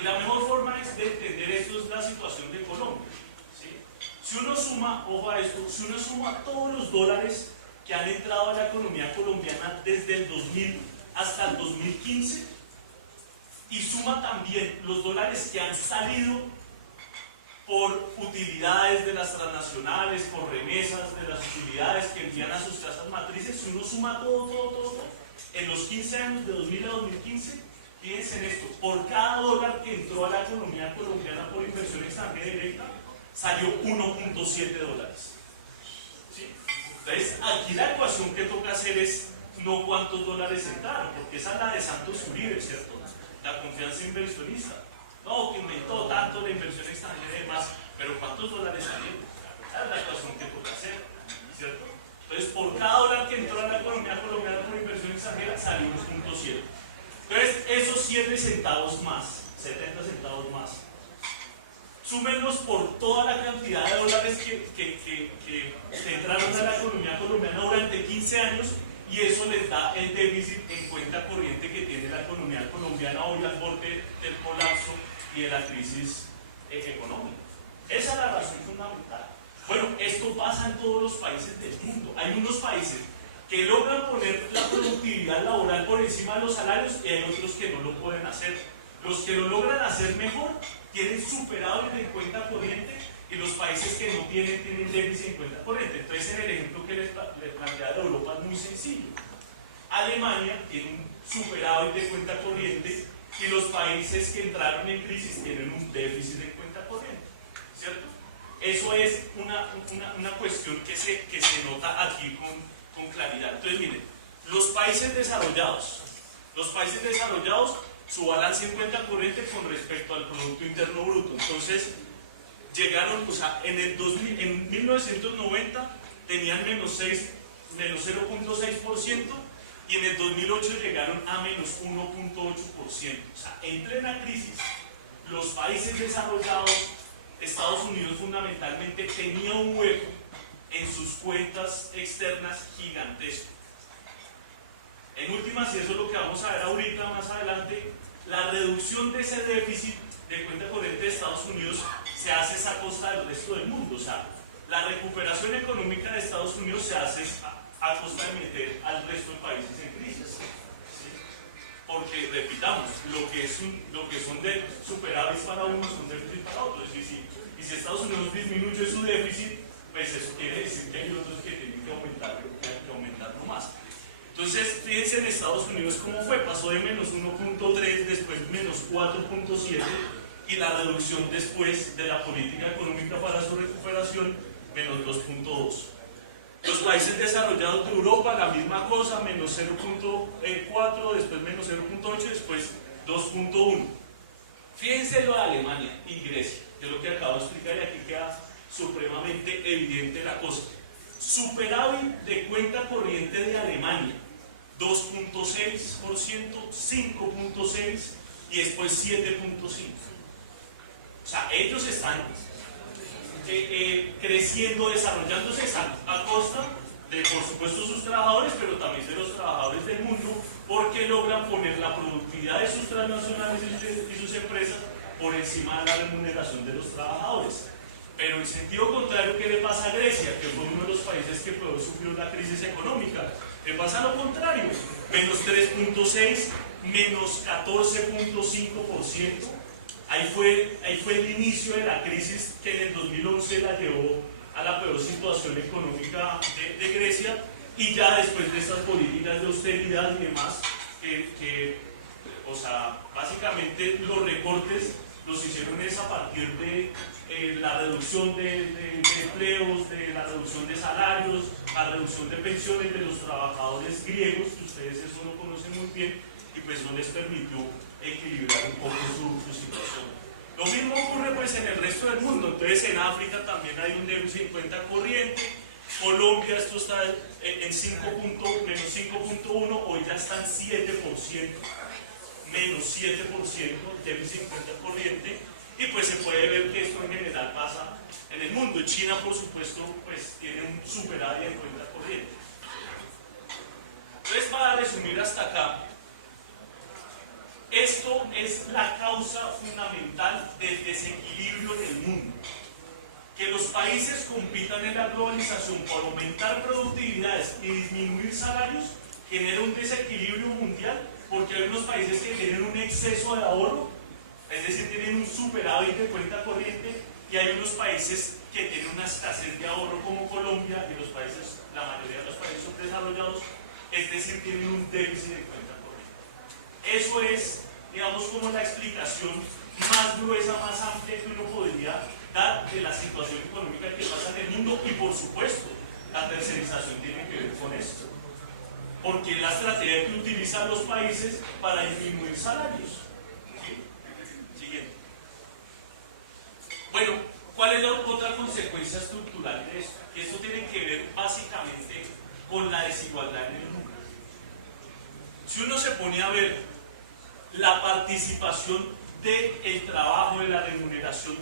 Y la mejor forma de entender esto es la situación de Colombia, ¿sí? Si uno suma, ojo a esto, si uno suma todos los dólares que han entrado a la economía colombiana desde el 2000 hasta el 2015 y suma también los dólares que han salido por utilidades de las transnacionales, por remesas de las utilidades que envían a sus casas matrices, si uno suma todo, en los 15 años de 2000 a 2015, fíjense en esto, por cada dólar que entró a la economía colombiana por inversión extranjera directa, salió 1.7 dólares. ¿Sí? Entonces, aquí la ecuación que toca hacer es no cuántos dólares entraron, porque esa es la de Santos Uribe, ¿cierto? La confianza inversionista. No, que aumentó tanto la inversión extranjera y demás, pero ¿cuántos dólares salieron? Esa es la ecuación que toca hacer, ¿cierto? Entonces, por cada dólar que entró a la economía colombiana por inversión extranjera, salió 1.7. Entonces, esos 7 centavos más, 70 centavos más, súmenlos por toda la cantidad de dólares que entraron a la economía colombiana durante 15 años, y eso les da el déficit en cuenta corriente que tiene la economía colombiana hoy al borde del colapso y de la crisis económica. Esa es la razón fundamental. Bueno, esto pasa en todos los países del mundo. Hay unos países que logran poner la productividad laboral por encima de los salarios y hay otros que no lo pueden hacer. Los que lo logran hacer mejor tienen superávit en cuenta corriente y los países que no tienen déficit en cuenta corriente. Entonces, en el ejemplo que les plantea de Europa es muy sencillo. Alemania tiene un superávit de cuenta corriente y los países que entraron en crisis tienen un déficit de cuenta corriente, ¿cierto? Eso es una cuestión que se nota aquí con claridad. Entonces, miren, los países desarrollados, su balance en cuenta corriente con respecto al Producto Interno Bruto. Entonces, llegaron, o sea, en 1990 tenían menos 0.6% y en el 2008 llegaron a menos 1.8%. O sea, en plena crisis, los países desarrollados, Estados Unidos fundamentalmente, tenía un hueco en sus cuentas externas gigantesco. En últimas, y eso es lo que vamos a ver ahorita más adelante, la reducción de ese déficit de cuenta corriente de Estados Unidos se hace a costa del resto del mundo. O sea, la recuperación económica de Estados Unidos se hace a costa de meter al resto de países en crisis. ¿Sí? Porque, repitamos, lo que son de superávit para unos son déficit para otros. Y si Estados Unidos disminuye su déficit, pues eso quiere decir que hay otros que tienen que aumentarlo más. Entonces, fíjense en Estados Unidos cómo fue, pasó de menos 1.3, después menos 4.7 y la reducción después de la política económica para su recuperación, menos 2.2. Los países desarrollados de Europa, la misma cosa, menos 0.4, después menos 0.8, después 2.1. Fíjense lo de Alemania y Grecia, que es lo que acabo de explicar y aquí queda supremamente evidente la cosa. Superávit de cuenta corriente de Alemania, 2.6%, 5.6% y después 7.5%. O sea, ellos están creciendo, desarrollándose a costa de, por supuesto, sus trabajadores, pero también de los trabajadores del mundo, porque logran poner la productividad de sus transnacionales y sus empresas por encima de la remuneración de los trabajadores. Pero en sentido contrario, ¿qué le pasa a Grecia? Que fue uno de los países que peor sufrió la crisis económica. Le pasa lo contrario, menos 3.6, menos 14.5%. Ahí fue el inicio de la crisis que en el 2011 la llevó a la peor situación económica de Grecia, y ya después de estas políticas de austeridad y demás, o sea, básicamente los recortes los hicieron es a partir de la reducción de empleos, de la reducción de salarios, la reducción de pensiones de los trabajadores griegos, que ustedes eso lo conocen muy bien, y pues no les permitió equilibrar un poco su situación. Lo mismo ocurre pues en el resto del mundo. Entonces en África también hay un déficit de cuenta corriente. Colombia, esto está en menos 5.1, hoy ya está en 7%, menos 7% déficit de cuenta corriente, y pues se puede ver que esto en general pasa en el mundo. China, por supuesto, pues tiene un superávit de cuenta corriente. Entonces, para resumir hasta acá, esto es la causa fundamental del desequilibrio en el mundo. Que los países compitan en la globalización por aumentar productividades y disminuir salarios genera un desequilibrio mundial, porque hay unos países que tienen un exceso de ahorro, es decir, tienen un superávit de cuenta corriente, y hay unos países que tienen una escasez de ahorro como Colombia, y la mayoría de los países subdesarrollados, es decir, tienen un déficit de cuenta corriente. Eso es, digamos, como la explicación más gruesa, más amplia que uno podría dar de la situación económica que pasa en el mundo, y por supuesto, la tercerización tiene que ver con esto. Porque es la estrategia que utilizan los países para disminuir salarios. ¿Sí? Siguiente. Bueno, ¿cuál es la otra consecuencia estructural de esto? Que esto tiene que ver básicamente con la desigualdad en el mundo. Si uno se pone a ver la participación del trabajo, de la remuneración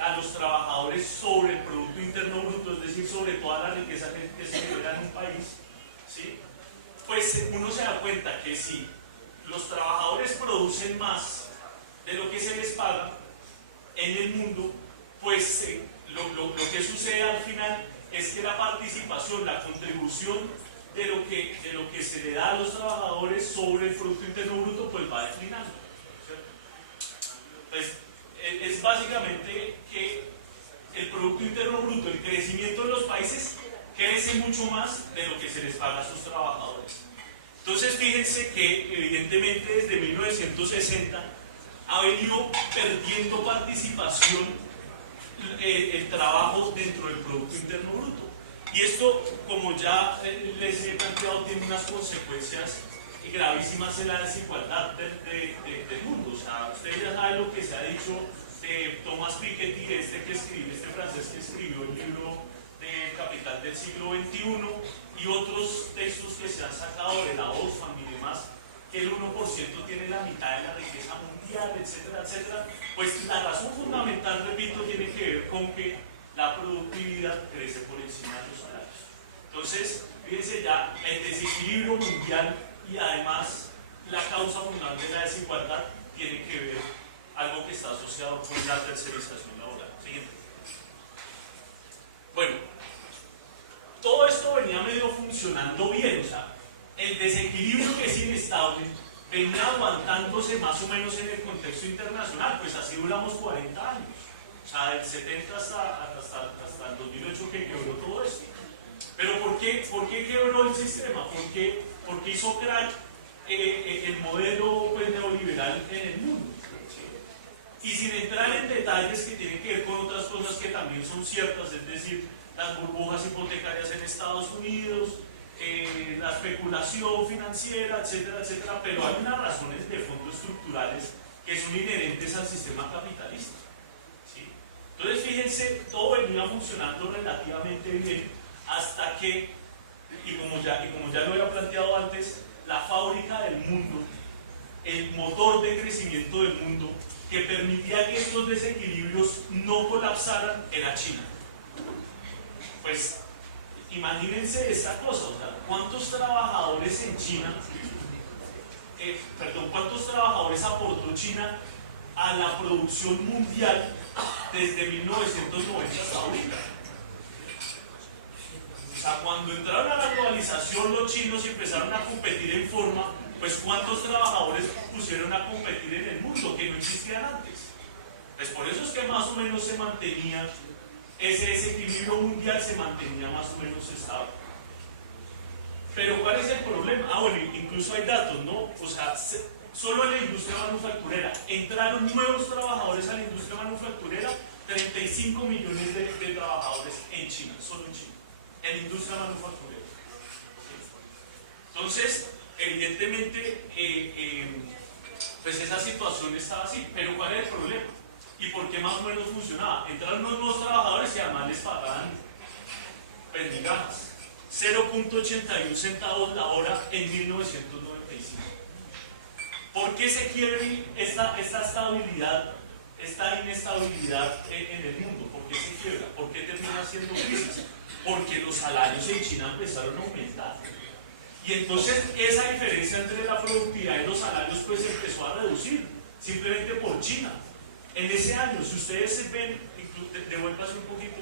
a los trabajadores sobre el Producto Interno Bruto, es decir, sobre toda la riqueza que se genera en un país, ¿sí? Pues uno se da cuenta que si los trabajadores producen más de lo que se les paga en el mundo, pues lo que sucede al final es que la participación, la contribución de lo que se le da a los trabajadores sobre el Producto Interno Bruto, pues va declinando, ¿cierto? Pues es básicamente que el Producto Interno Bruto, el crecimiento de los países, crece mucho más de lo que se les paga a sus trabajadores. Entonces fíjense que evidentemente desde 1960 ha venido perdiendo participación el trabajo dentro del Producto Interno Bruto. Y esto, como ya les he planteado, tiene unas consecuencias gravísimas en la desigualdad del mundo. O sea, ustedes ya saben lo que se ha dicho de Thomas Piketty, este francés que escribió el libro de Capital del siglo XXI, y otros textos que se han sacado de la Oxfam y demás, que el 1% tiene la mitad de la riqueza mundial, etcétera, etcétera. Pues la razón fundamental, repito, tiene que ver con que la productividad crece por encima de los salarios. Entonces, fíjense ya, el desequilibrio mundial y además la causa fundamental de la desigualdad tiene que ver algo que está asociado con la tercerización laboral. Siguiente. Bueno, todo esto venía medio funcionando bien, o sea, el desequilibrio, que es inestable, venía aguantándose más o menos en el contexto internacional, pues así duramos 40 años, o sea, del 70 hasta el 2008 que quebró todo esto. Pero ¿por qué quebró el sistema? ¿Por qué hizo crack el modelo pues, neoliberal en el mundo? ¿Sí? Y sin entrar en detalles que tienen que ver con otras cosas que también son ciertas, es decir, las burbujas hipotecarias en Estados Unidos, la especulación financiera, etcétera, etcétera, pero hay unas razones de fondo estructurales que son inherentes al sistema capitalista. ¿Sí? Entonces, fíjense, todo venía funcionando relativamente bien hasta que, y como ya lo había planteado antes, la fábrica del mundo, el motor de crecimiento del mundo, que permitía que estos desequilibrios no colapsaran, era China. Pues imagínense esta cosa, o sea, ¿cuántos trabajadores en China, cuántos trabajadores aportó China a la producción mundial desde 1990 hasta ahorita? O sea, cuando entraron a la globalización los chinos empezaron a competir en forma, pues ¿cuántos trabajadores pusieron a competir en el mundo que no existían antes? Pues por eso es que más o menos se mantenía, ese desequilibrio mundial se mantenía más o menos estable. Pero ¿cuál es el problema? Ah, bueno, incluso hay datos, ¿no? O sea, solo en la industria manufacturera entraron nuevos trabajadores a la industria manufacturera, 35 millones de trabajadores en China, solo en China, en la industria manufacturera. Entonces, evidentemente, pues esa situación estaba así. Pero ¿cuál es el problema? ¿Y por qué más o menos funcionaba? Entraron unos nuevos trabajadores y además les pagaban pues migajas. 0.81 centavos la hora en 1995. ¿Por qué se quiebra esta estabilidad, esta inestabilidad en el mundo? ¿Por qué se quiebra? ¿Por qué termina siendo crisis? Porque los salarios en China empezaron a aumentar. Y entonces esa diferencia entre la productividad y los salarios pues empezó a reducir, simplemente por China. En ese año, si ustedes ven, devuélvase un poquito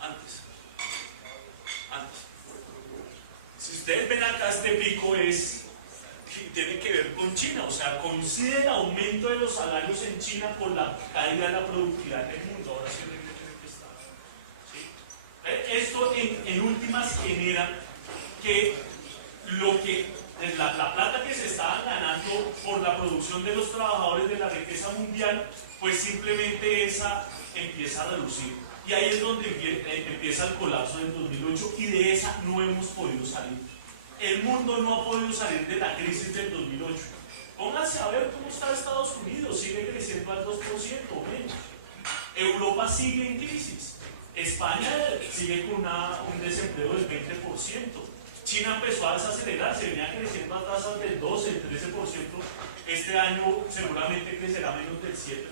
antes. Si ustedes ven acá, este pico tiene que ver con China, o sea, coincide el aumento de los salarios en China con la caída de la productividad en el mundo. Ahora sí, ¿sí? Esto en últimas genera que la plata que se estaban ganando por la producción de los trabajadores de la riqueza mundial, pues simplemente esa empieza a reducir. Y ahí es donde empieza el colapso del 2008 y de esa no hemos podido salir. El mundo no ha podido salir de la crisis del 2008. Pónganse a ver cómo está Estados Unidos, sigue creciendo al 2% o menos. Europa sigue en crisis. España sigue con un desempleo del 20%. China empezó a desacelerarse, venía creciendo a tasas del 12, el 13%. Este año seguramente crecerá menos del 7%.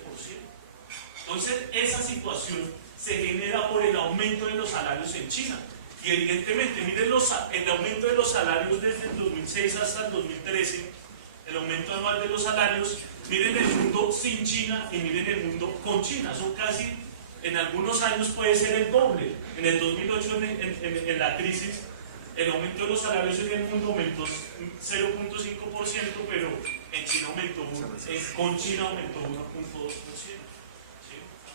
Entonces, esa situación se genera por el aumento de los salarios en China. Y evidentemente, miren el aumento de los salarios desde el 2006 hasta el 2013, el aumento anual de los salarios, miren el mundo sin China y miren el mundo con China. Son casi, en algunos años puede ser el doble. En el 2008, en la crisis, el aumento de los salarios en el mundo aumentó 0.5%, pero en China con China aumentó 1.2%.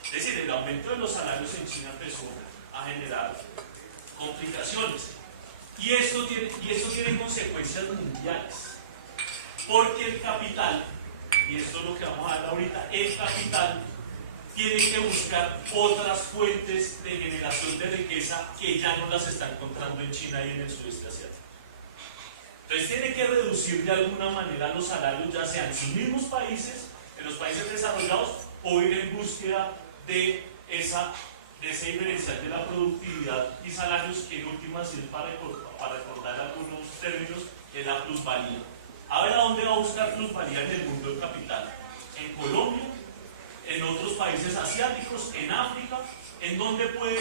Es decir, el aumento de los salarios en China empezó a generar complicaciones. Y esto tiene consecuencias mundiales. Porque el capital, y esto es lo que vamos a ver ahorita, el capital tiene que buscar otras fuentes de generación de riqueza que ya no las está encontrando en China y en el sudeste asiático. Entonces tiene que reducir de alguna manera los salarios, ya sea en sus mismos países, en los países desarrollados, o ir en búsqueda de esa diferencial de la productividad y salarios, que en última sirve para recordar algunos términos, es la plusvalía. A ver, ¿a dónde va a buscar plusvalía en el mundo del capital? En Colombia, en otros países asiáticos, en África, en donde puede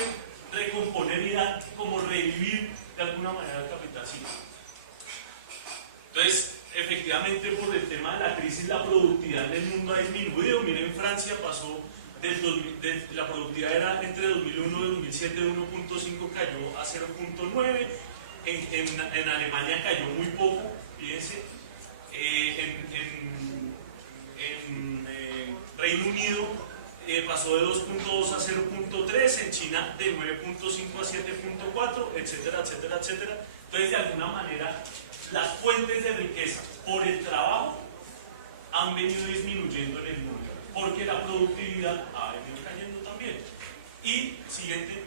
recomponer y dar, como revivir de alguna manera el capital chino. Entonces, efectivamente, por el tema de la crisis, la productividad del mundo ha disminuido. Miren, Francia pasó la productividad era entre 2001 y 2007 de 1.5, cayó a 0.9. En Alemania cayó muy poco, fíjense. En Reino Unido pasó de 2.2 a 0.3, en China de 9.5 a 7.4, etcétera, etcétera, etcétera. Entonces, de alguna manera, las fuentes de riqueza por el trabajo han venido disminuyendo en el mundo, porque la productividad ha venido cayendo también. Y, siguiente,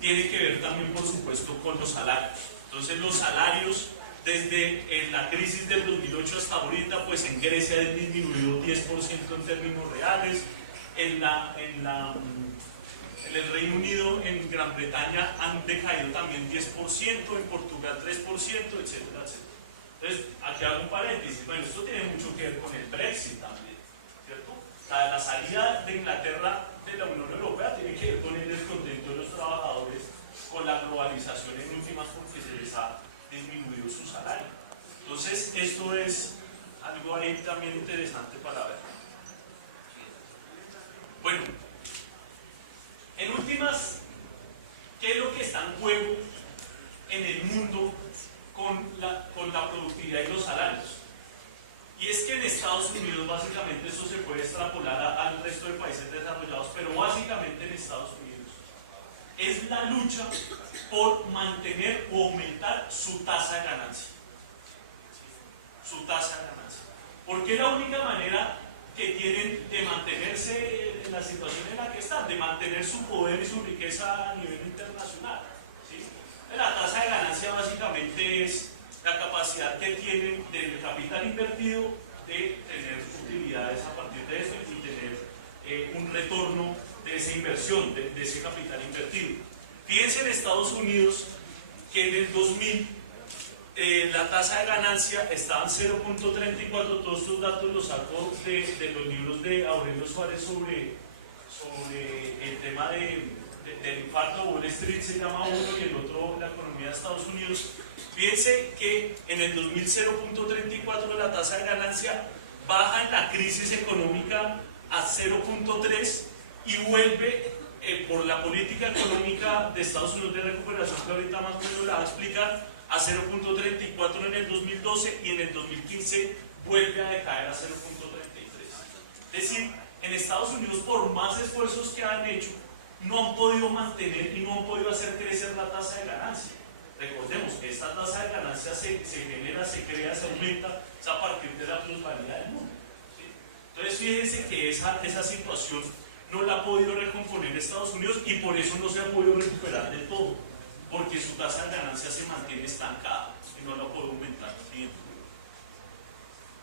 tiene que ver también, por supuesto, con los salarios. Entonces, los salarios, desde la crisis del 2008 hasta ahorita, pues en Grecia han disminuido 10% en términos reales, en el Reino Unido, en Gran Bretaña han decaído también 10%, en Portugal 3%, etcétera, etcétera. Entonces, aquí hago un paréntesis. Bueno, esto tiene mucho que ver con el Brexit también, ¿cierto? La salida de Inglaterra de la Unión Europea tiene que ver con el descontento de los trabajadores con la globalización, en últimas, porque se les ha disminuido su salario. Entonces, esto es algo ahí también interesante para ver. Bueno, en últimas, ¿qué es lo que está en juego en el mundo con la productividad y los salarios? Y es que en Estados Unidos, básicamente, esto se puede extrapolar al resto de países desarrollados, pero básicamente en Estados Unidos, es la lucha por mantener o aumentar su tasa de ganancia. Su tasa de ganancia. Porque es la única manera que tienen de mantenerse en la situación en la que están, de mantener su poder y su riqueza a nivel internacional. ¿Sí? La tasa de ganancia básicamente es la capacidad que tienen del capital invertido de tener utilidades a partir de eso y tener un retorno de esa inversión, de ese capital invertido. Fíjense en Estados Unidos que en el 2000 la tasa de ganancia estaba en 0.34, todos estos datos los saco de los libros de Aurelio Suárez sobre el tema del infarto. Wall Street se llama uno y el otro la economía de Estados Unidos. Fíjense que en el 2000 0.34 la tasa de ganancia baja en la crisis económica a 0.3 y vuelve por la política económica de Estados Unidos de recuperación, que ahorita más o menos la va a explicar, a 0.34 en el 2012 y en el 2015 vuelve a decaer a 0.33. Es decir, en Estados Unidos, por más esfuerzos que han hecho, no han podido mantener y no han podido hacer crecer la tasa de ganancia. Recordemos que esta tasa de ganancia se genera, se crea, se aumenta a partir de la plusvalía del mundo. ¿Sí? Entonces fíjense que esa situación no la ha podido recomponer Estados Unidos y por eso no se ha podido recuperar de todo, porque su tasa de ganancia se mantiene estancada y no la puede aumentar. ¿Sí?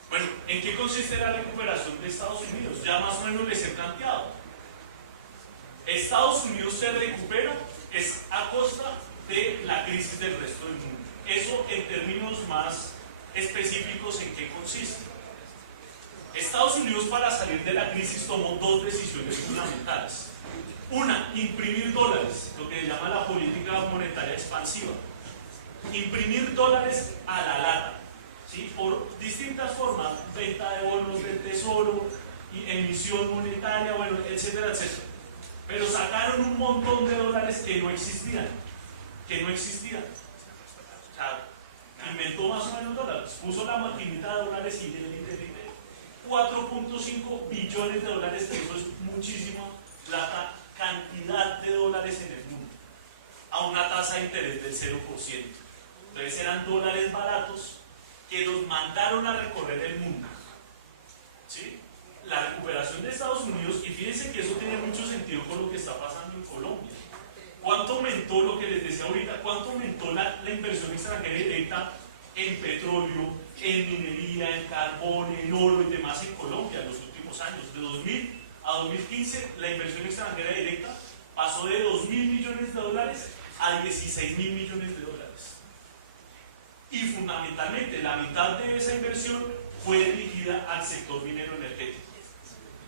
Bueno, ¿en qué consiste la recuperación de Estados Unidos? Ya más o menos les he planteado. Estados Unidos se recupera es a costa de la crisis del resto del mundo. Eso en términos más específicos, ¿en qué consiste? Estados Unidos, para salir de la crisis, tomó dos decisiones fundamentales. Una, imprimir dólares, lo que se llama la política monetaria expansiva. Imprimir dólares a la lata, ¿sí? Por distintas formas, venta de bonos del tesoro, emisión monetaria, bueno, etcétera, etcétera. Pero sacaron un montón de dólares que no existían. O sea, inventó más o menos dólares, puso la maquinita de dólares y 4.5 billones de dólares, que eso es muchísima plata, cantidad de dólares en el mundo, a una tasa de interés del 0%. Entonces eran dólares baratos que los mandaron a recorrer el mundo. ¿Sí? La recuperación de Estados Unidos, y fíjense que eso tiene mucho sentido con lo que está pasando en Colombia. ¿Cuánto aumentó, lo que les decía ahorita, cuánto aumentó la inversión extranjera directa en petróleo, en minería, en carbón, en oro y demás en Colombia en los últimos años? De 2000 a 2015 la inversión extranjera directa pasó de 2.000 millones de dólares a 16.000 millones de dólares. Y fundamentalmente la mitad de esa inversión fue dirigida al sector minero energético.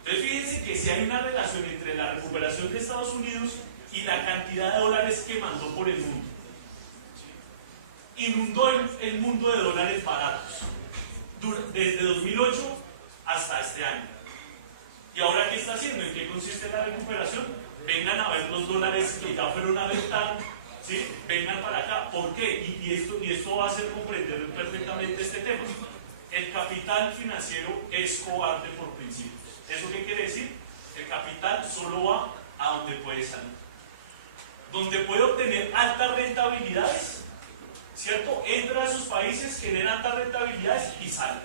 Entonces fíjense que si hay una relación entre la recuperación de Estados Unidos y la cantidad de dólares que mandó por el mundo. ¿Sí? Inundó el mundo de dólares baratos desde 2008 hasta este año. ¿Y ahora qué está haciendo? ¿En qué consiste la recuperación? Vengan a ver los dólares que ya fueron a ventar, ¿sí? Vengan para acá. ¿Por qué? Y esto va a hacer comprender perfectamente este tema. El capital financiero es cobarde por principios. ¿Eso qué quiere decir? El capital solo va a donde puede salir. Donde puede obtener altas rentabilidades, ¿cierto? Entra a esos países, genera altas rentabilidades y sale.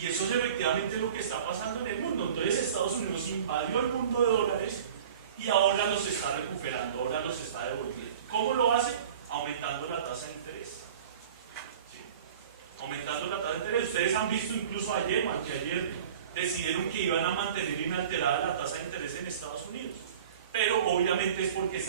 Y eso es efectivamente lo que está pasando en el mundo. Entonces Estados Unidos invadió el mundo de dólares y ahora los está recuperando, ahora los está devolviendo. ¿Cómo lo hace? Aumentando la tasa de interés. ¿Sí? Aumentando la tasa de interés. Ustedes han visto incluso ayer decidieron que iban a mantener inalterada la tasa de interés en Estados Unidos. Pero obviamente es porque están